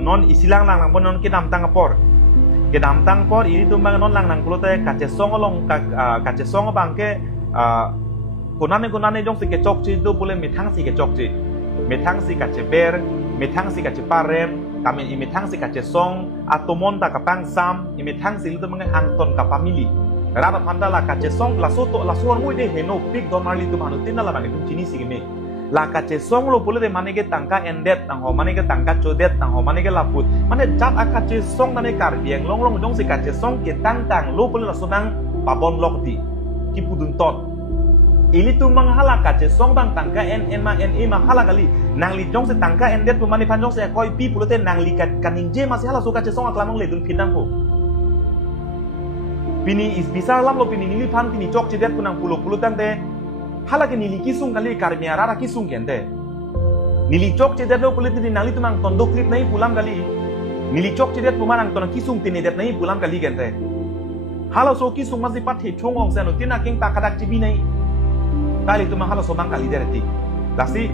non isilang lang pun non kedam tang por ini tu bang non lang nang pulo te Kachesong long Kachesong bangke kunane jong si ke chok chi do pule mithang si ke chok chi mithang si kacheber mithang si kacheparem kami mithang si Kachesong atomon ta kapang sam mithang si tu bang angton ka family rata phanda la Kachesong la so ngui de heno pik don marli tu manu tinna la bang tu chini si me la Kachesong lo pule de manege tangka endet tang ho manege tangka chodet tang ho manege laput mane jat a Kachesong nane karbiang long jong si Kachesong ke tang lo pule la sonang babon lok di ki pudun tot ili tu manghala Kachesong bang tangka en ma hala kali nang li jong si tangka endet tu mane pan jong se koi pi pule te nang li kaning je masih hala so Kachesong aklamong le dun pinang ko pini is bisar lam lo pini nili pan pini chok chidet punang pulo tang de hala ke nili Kisung kali karmia rara Kisung kente nili chok chedet lo pulit ni nali tumang tondo klip nahi pulam kali nili chok chedet pumanang tona Kisung tini det nahi pulam kali kente hala so Kisung masih pathe chongong seno tina king pakadak cibi nahi kali tumang hala so bang kali dereti lasi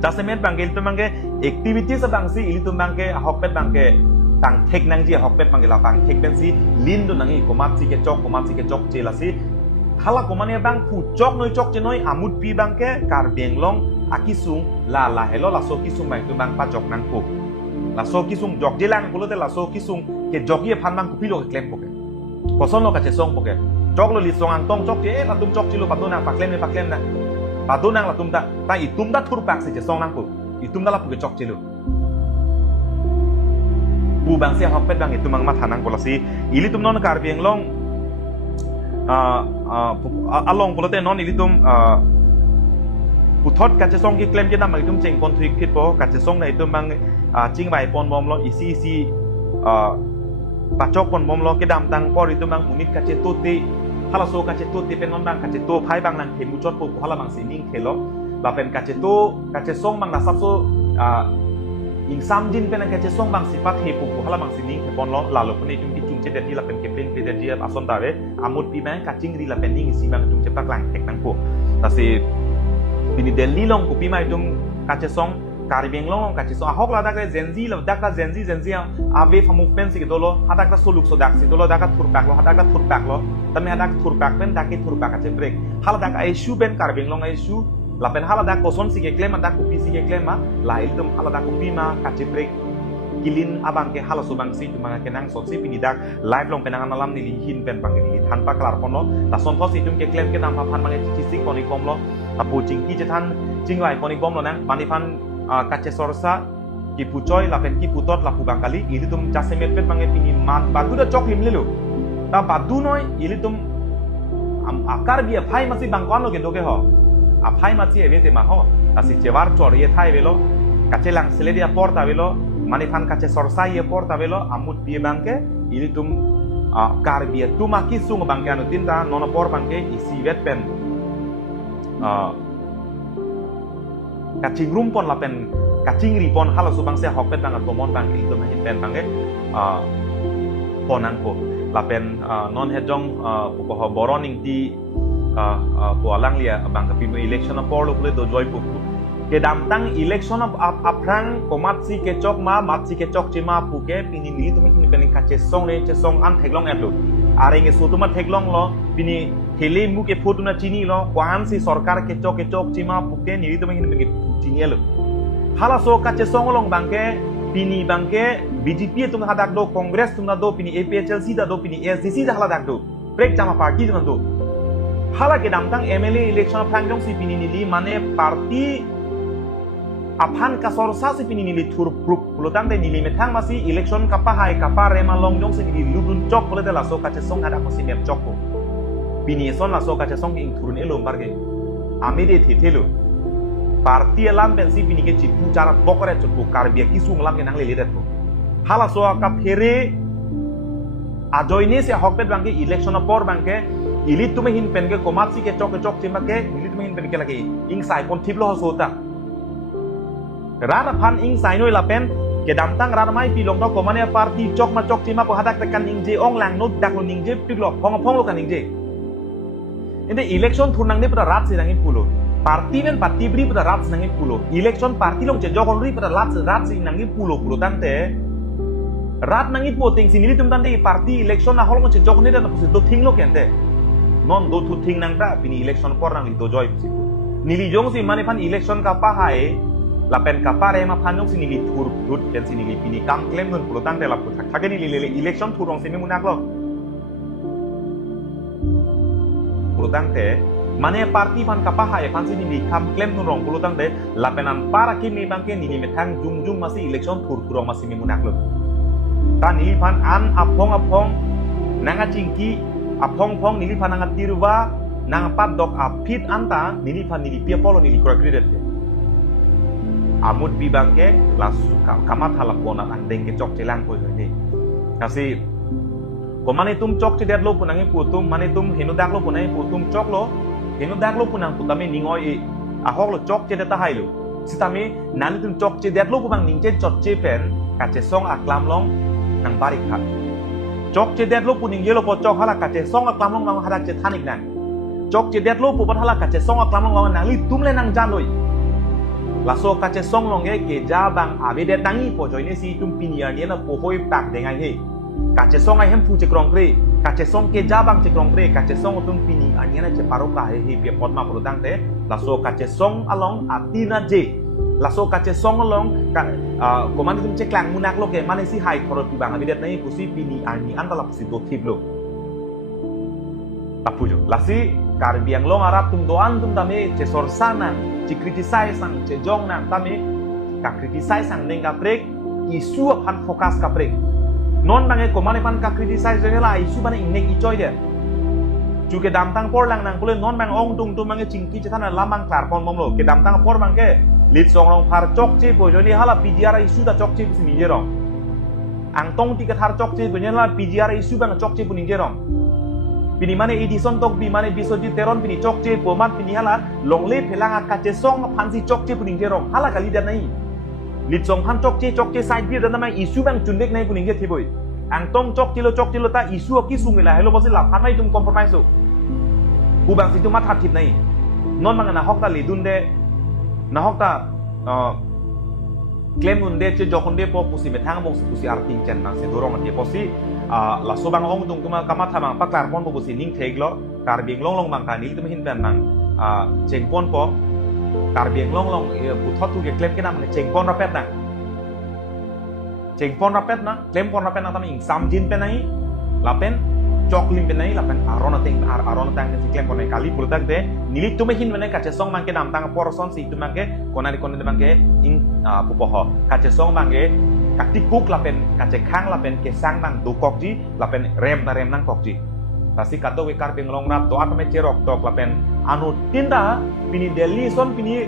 dasemet bangkel tumangke activity sa bangsi ili tumangke hokpet bangke tang thek nang ji hokpet bangke lapang thek bensi lindo nangi komat si ke chok celasi hala komane bang pucok noi chok chenoi amut pi bang ke karbiang long Kisung la helo la so Kisung bang tu bang pa jok nang ko la so Kisung jok jelang pulo te la so Kisung ke jok ye phan bang kupilo ke klem poke koson lo Kachesong poke jok lo Litsong ang tong chok je la tum chok chilo patuna pa klem na patunang la tum ta itum da thur pak se Kachesong nang ko itum da la puke chok chilo bu bang se hokpet bang itu mang ma thanang polasi ili tum non karbiang long along pulote non ilitum puthot Kachesong ki claim je nam itum cheng kon thik khit po Kachesong na itum bang ching bai pon bom lo isi pachok pon bom lo ke dam tang por itum bang munit Kacheto te hala so Kacheto te pen non bang Kacheto phai bang nang themu chot po hala bang sining khelo la pen Kachesong bang na sap so insam jin pen Kachesong bang sipat he po hala bang sining pon lo la lo pun itum chedet di lapen kepling chedet dia ason tare amut pi bang kaching ri lapen ning si bang tum cepak lang tek nang po tasi bini Delhi long kupi mai tum Kachesong Karbinglong Kachesong Ahok la dak Zenzi la dak Zenzi ave movement si dolo hadak ta soluk so dak si dolo dak thurpak lo hadak thurpak lo tame hadak thurpak pen dak thurpak ache break hala dak issue ben Karbinglong issue Lapen hala dak koson si ke claim dak kopi si ke claim ma la iltum hala dak kopi ma kache break kilin abang ke hala subang si tumanga kenang so si pinidak live long penangan alam ni hin pen bang ni tanpa kelar pono la son pos itum ke claim ke nam phan mangi chisik koni kom lo apu jingki jetan jinglai koni bom lo nang manifan Kachesorsa ki pucoy lapen ki putot la pubang kali ili tum jasemet pet banget pini mat batu da chok lim lelu ta batu noy ili tum akar bia phai masi bangkon lo ke doge ho a phai masi evete ma ho asi chevar chor ye thai velo kachelang seledia porta velo manifan Kachesorsa ye porta velo amut bia bangke ili tum kar bia tuma Kisung bangke anu tinta nono por bangke isi vet pen kacing rumpon lapen kacing ripon halo subang se hokpet bang tomon bang itu mahin pen bang ponang ko lapen non hejong pukoh boroning di pualang lia bang kapimu election por lo do joy pu ke damtang election aprang komatsi ke chok ma matsi ke chok chima puke pini ni tumi kini pen Kachesong ne chesong an theglong atlo arenge sutuma theglong lo pini hele mu ke photuna chini lo kwan si sarkar ke chok chima puke ni tumi kini pen chini lo hala so Kachesong long bangke pini bangke BJP tum hadak do Congress tum do pini APHLC da do pini SDC da hala dak do break jama party tum do hala ke damtang MLA election prangjong si pini nili mane party aphan Kasorsa si pini nili thur proof pulutang de nili methang masi election kapa hai kapa rema longjong si nili ludun chok pole de la so Kachesong hadak masi mep chok ko pini son la so Kachesong ing thurun elo barge amede thethelo parti alam pensi pini ke cipu cara bokore cipu karbia Kisung lam ke nang le lidat ko hala so ka phere ajoine se hokpet bangke election por bangke ilit tume hin pen ke komatsi ke chok chima ke ilit tume hin pen ke lagi ing sai pon thiplo hosota rara phan ing sai noi lapen ke damtang rara mai pilong do komane parti chok ma chok chima ko hadak tekan ning je ong lang no dak lo ning je piglo phong lo kan ning je inde election thunang ne pada rat se nangin pulo parti men parti bri pada rat nangin pulo election parti long je jokon ri pada rat se nangin pulo tante rat nangin voting sinili tum tante parti election na holong je jokon ne da pusi do thing lo kente non do thu thing nang da pini election por nang do joy pusi nili jong si mane phan election ka pa hai lapen kapare ma phanjong si nili thur dut pen si nili pini kam claim nun pulo tante la puthak thake nili election thurong semi munak lo pulo tante mane parti pan kapahai pan si ni kam claim nu rong pulu tang de lapenan para kimi bangke ni methang jung masih election thurong masih mi munak lo ta ni pan an apong nanga cingki apong ni pan nanga tirwa nanga pat dok apit anta ni pan ni pia polo ni kura kredit amut bi bangke lasu kamat halap bona andeng ke chok celang ko ni kasi ko mane tum chok che det lo punangi putum mane tum henu dak lo punai putum chok lo henu dak lo punang putame ningoi ahok lo chok che deta hailo sitame nali tum chok che det lo pubang ningche chot che pen Kachesong aklam long nang barik khat chok che det lo puning yelo po chok hala Kachesong aklam long nang hadak che thanik nang chok che det lo pu pat hala Kachesong aklam long nang li tum le nang jan loi laso Kachesong long ke ja bang abede tangi po joine si tum pinia ni na po hoi pak dengai he Kachesong ai hem pu che krong pre Kachesong ke jabang che krong pre Kachesong tum pini aniana che paro ka he pia pot ma produng te laso Kachesong along atina je laso Kachesong along koman tum che klang munak lo ke mane si hai thoro pi bang abidet nai pusi pini ani antala pusi do thiblo tapujo lasi karbiang long arab tum doan tum tame che sorsana che criticize sang che jong nang tame ka criticize sang neng ka prek isu pan fokus ka prek non bange komane pan ka criticize jela isu bane innek ichoi de chuke damtang por lang nang pule non bang ong tung tum bange chingki chethana lamang klar pon momlo ke damtang por bangke Litsong Rongphar chok che po joni hala PGR isu da chok che pusi ninjerong ang tong ti ka thar chok che punya la PGR isu bang chok che pusi ninjerong pini mane edison tok bi mane bisoji teron pini chok che po mat pini hala longle phelanga Kachesong phansi chok che pusi ninjerong hala kali da nai Litsong han chok che side bi da na isu bang chundek nai pusi ninjer thiboi ang tong chok chilo ta isu Kisung la hello bosi la phanai tum compromise so ubang situ mat hat thip nai non mangana hok ta lidun de na hok ta klaim unde che jokon de po pusi methang mong pusi arting chen nang se dorong ati posi la sobang ong tung tuma kama thamang paklar pon pusi ning theglo karbing long mang ka nil tum hin pen mang cheng pon po karbing long puthot tu ke klaim ke nam cheng pon rapet na cheng pon rapet na klaim pon rapet na tam ing sam jin pe nai lapen choklim pe nai lapen arona tang si klaim pon kali pulutak de nili tume hin mane Kachesong mangke nam tang porson si tu mangke konani mangke ing pupoho Kachesong mangke katikuk lapen kachekang lapen kesang nang dukok ji lapen rem nang kok ji pasti kato we karbing long rap to atme cerok tok lapen anu tinda pini Delhi son pini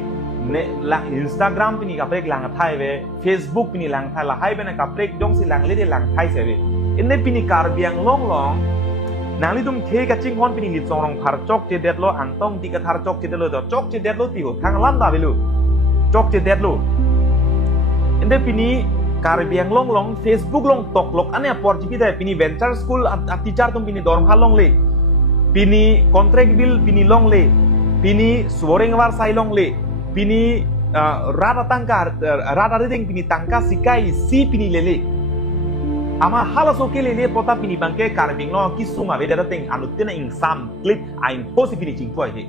ne la Instagram pini kaprek lang thai we Facebook pini lang thai la hai bena kaprek dong si lang le de lang thai se we inne pini karbing long nangli dum ke kaching hon pini Litsong Rongphar chok che det lo antong ti ka thar chok che det lo chok che det lo ti ho thang lam da belu chok che det lo inde pini karbing long Facebook long tok lok ane por jipi da pini venture school at teacher tum pini Rongphar long le pini contract bill pini long le pini suoreng war sai long le pini rata tangka rata riding pini tangka sikai si pini lele ama halas oke lele pota pini bangke karbing long Kisung ave da ting anutina ing sam clip ain posi pini chingpo ide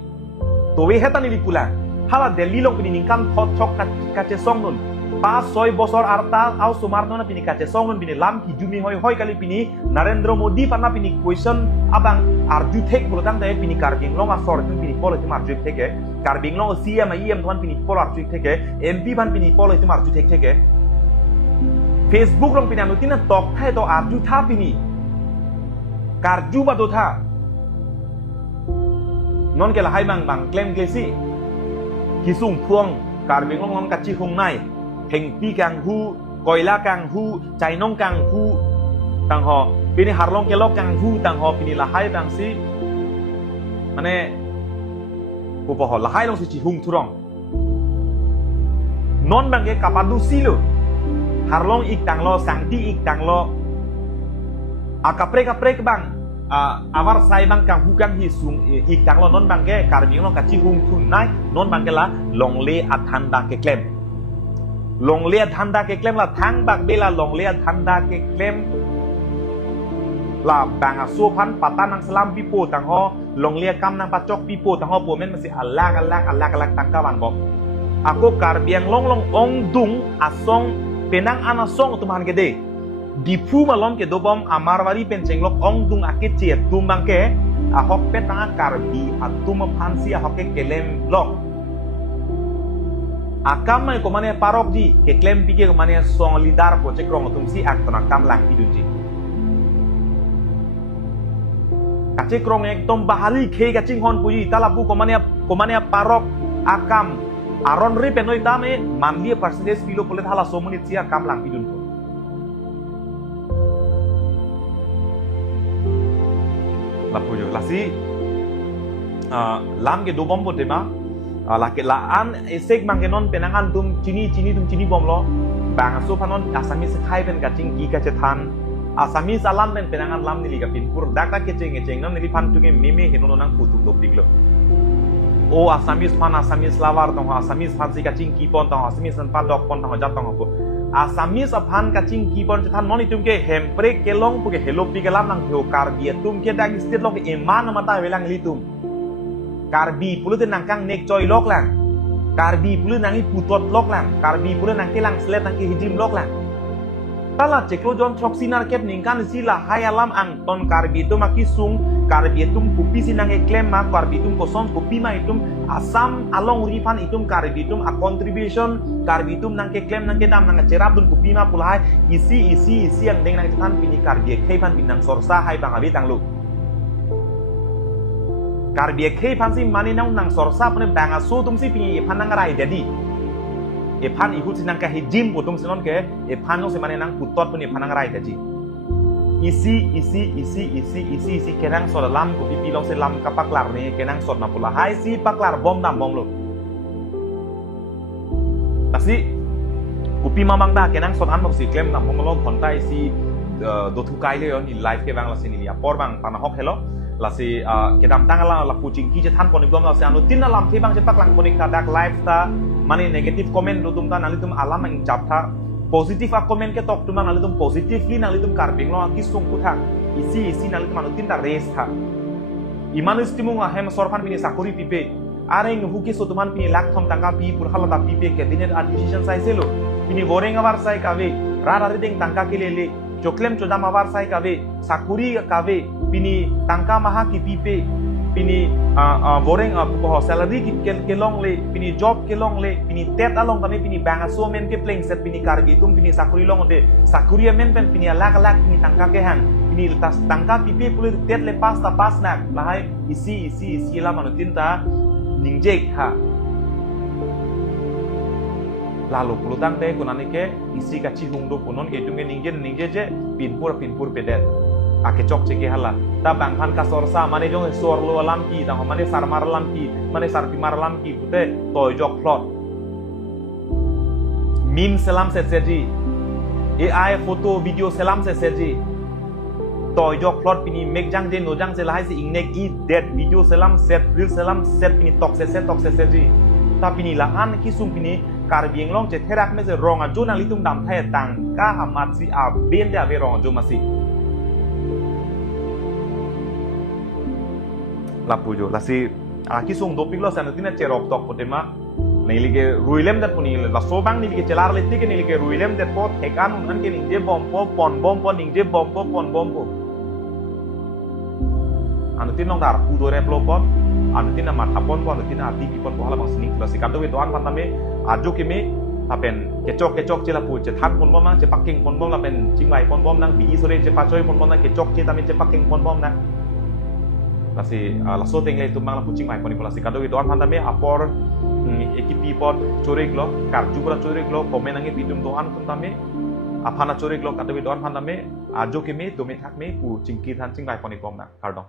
to we heta ni pula hala Delhi long pini ningkan thot thok Kachesong nun pas 6 bosor arta au sumarno na pini Kachesong nun pini lam ki jumi hoi kali pini Narendra Modi pana pini question abang arju thek bulutang dai pini karbing long asor pini polo ti marju theke karbing long CM IM thon pini polo arju theke MP ban pini polo ti marju theke Facebook long pini anutina tok thai to arju tha pini karju ba do tha non ke la hai bang claim glesi Kisung phuang karbing long kachi hung nai heng pi kang hu koila kang hu chainong kang hu tang ho pini harlong ke lok kang hu tang ho pini la hai bang si mane pupo ho la hai long si chi hung thurong non bang ke kapadu silo harlong ik tang lo sangti ik tang lo akaprek bang amar sai bang kang hu kang hi sung ik tang lo non bang ke karbing long kachi hung thun nai non bang ke la long le athanda ke klem long le athanda ke klem la thang bak bela long le athanda ke klem la bang asu pan patanang selam pipo tang ho long le kam nang pacok pipo tang ho po men masih alak tang kawan bo aku karbing long ong dung asong penang anasong tuman gede di pu malom ke dobom amarwari penceng lok ong dung ake ciet tumbang ke ahok petang karbi atum phansi ahok ke kelem lok akam mai ko mane parok ji ke klem pike ko mane song lidar ko cekrong tum si ak tona kam lang idunji kace krong ek tom bahali khe kaching hon puji talapu ko mane parok akam aron ri penoi tame manli percentage pilo pole thala somuni cia kam lang idun ko lapu yo lasi lam ke dobom bo tema laki laan esek mangkenon penangan tum cini bom lo bang aso panon asami sekai pen kacing ki kacethan asami salam pen penangan lam nili kapin pur dak keceng non nili pan tuge meme henono nang putu dopik lo o asami pan asami lawar tong asami pan si kacing ki pon tong asami san pan dok pon tong jat tong ko asami pan kacing ki pon cethan non itum ke hempre kelong puge hello pigelam nang theo kar bia tum ke dak istit lo ke eman mata welang litum karbi pulu tenang kang nek coy lok lang karbi pulu nangi putot lok lang karbi pulu nang kelang slet nang ke hijim lok lang tala ceklo jon troksinar kep ningkan sila hayalam ang ton karbi itu makisung karbi itu kupi sinang eklem ma karbi itu kosong kupi ma itu asam along rifan itu karbi itu a contribution karbi itu nang ke klem nang ke dam nang cerap dun kupi ma pulai isi yang deng nang cetan pini karbi keipan pinang sorsa hai bang abi tang lu karbi kei pansi mani nang sorsa pune banga so tum si pi panang rai jadi pan ihut sinang ka hijim putum sinon ke pan no si mani nang putot pune panang rai jadi isi kenang so dalam ko pi long se lam kapaklar ni kenang sot na pula hai si paklar bom dam bom lo tasi kupi mamang da kenang sot an mok si klem dam bom lo kontai si do thukai le ni live ke bang la sini ya por bang panahok hello lasi kedam tangala la pucing ki je than poni blom la se anu tin alam thebang je pak lang poni kadak live ta mane negative comment rutum ta nalitum alam ang chap tha positive a comment ke tok tuma nalitum positively nalitum karbing lo Kisung Aputhak isi nalitum anu tin ta race tha imanu stimung a hem sorpan pini sakuri pipe areng huki sotuman pini laktham tangka pi purhala ta pipe ke dinet administration sai selo pini goreng avar sai kave rarari deng tangka kelele Joklem chodam avar sai kave sakuri kave pini tangka maha ki pipe pini boreng salary ki kelong le pini job kelong le pini tet along tane pini bang aso men ke playing set pini kargi tum pini sakuri long de sakuri men pen pini alak pini tangka ke han pini tas tangka pipe pule tet le pas ta pas nak lahai isi la manutin ta ningjek ha lalu pulutang teh kunani ke isi Kachesong do punon ke tunge ningje je pinpur pedet ake chok ceke hala ta bangphan ka sorsa mane jong sor lo alam ki ta mane sarmar alam ki mane sarpimar alam ki pute toy jok plot meme selam seji AI foto video selam seji toy jok plot pini make jang je no jang se lahai si ingnek i dead video selam set reel selam set pini tok seji ta pini langan Kisung pini karbieng long je therak me je rong a jona litum dam thai tang ka amat si a ben de ave rong jo masi lapujo lasi Kisung doping lo sanatina cerok tok potema nilige ruilem dat puni la sobang nilige celar leti ke nilige ruilem dat pot hekan an ke ninje bompo pon bompo ninje bompo pon bompo anu tin nong dar pu do replo pot anu tin amat hapon pon anu tin ati pipon po hala bang sning lasi kanto we toan pantame ajo keme tapen kecok cela pu ce than pon bom nang ce paking pon bom la pen cingwai pon bom nang bi sore ce pacoy pon bom nang kecok ce tamen ce paking pon bom nang lasi laso tengle tu mang la pu cingwai pon lasi kanto we toan pantame apor ekipi pot corek lo karju pura corek lo komen nange pidum doan tame apana corek lo kanto we toan pantame ajo keme dome thak me pu cingki than cingwai pon pom nang kardong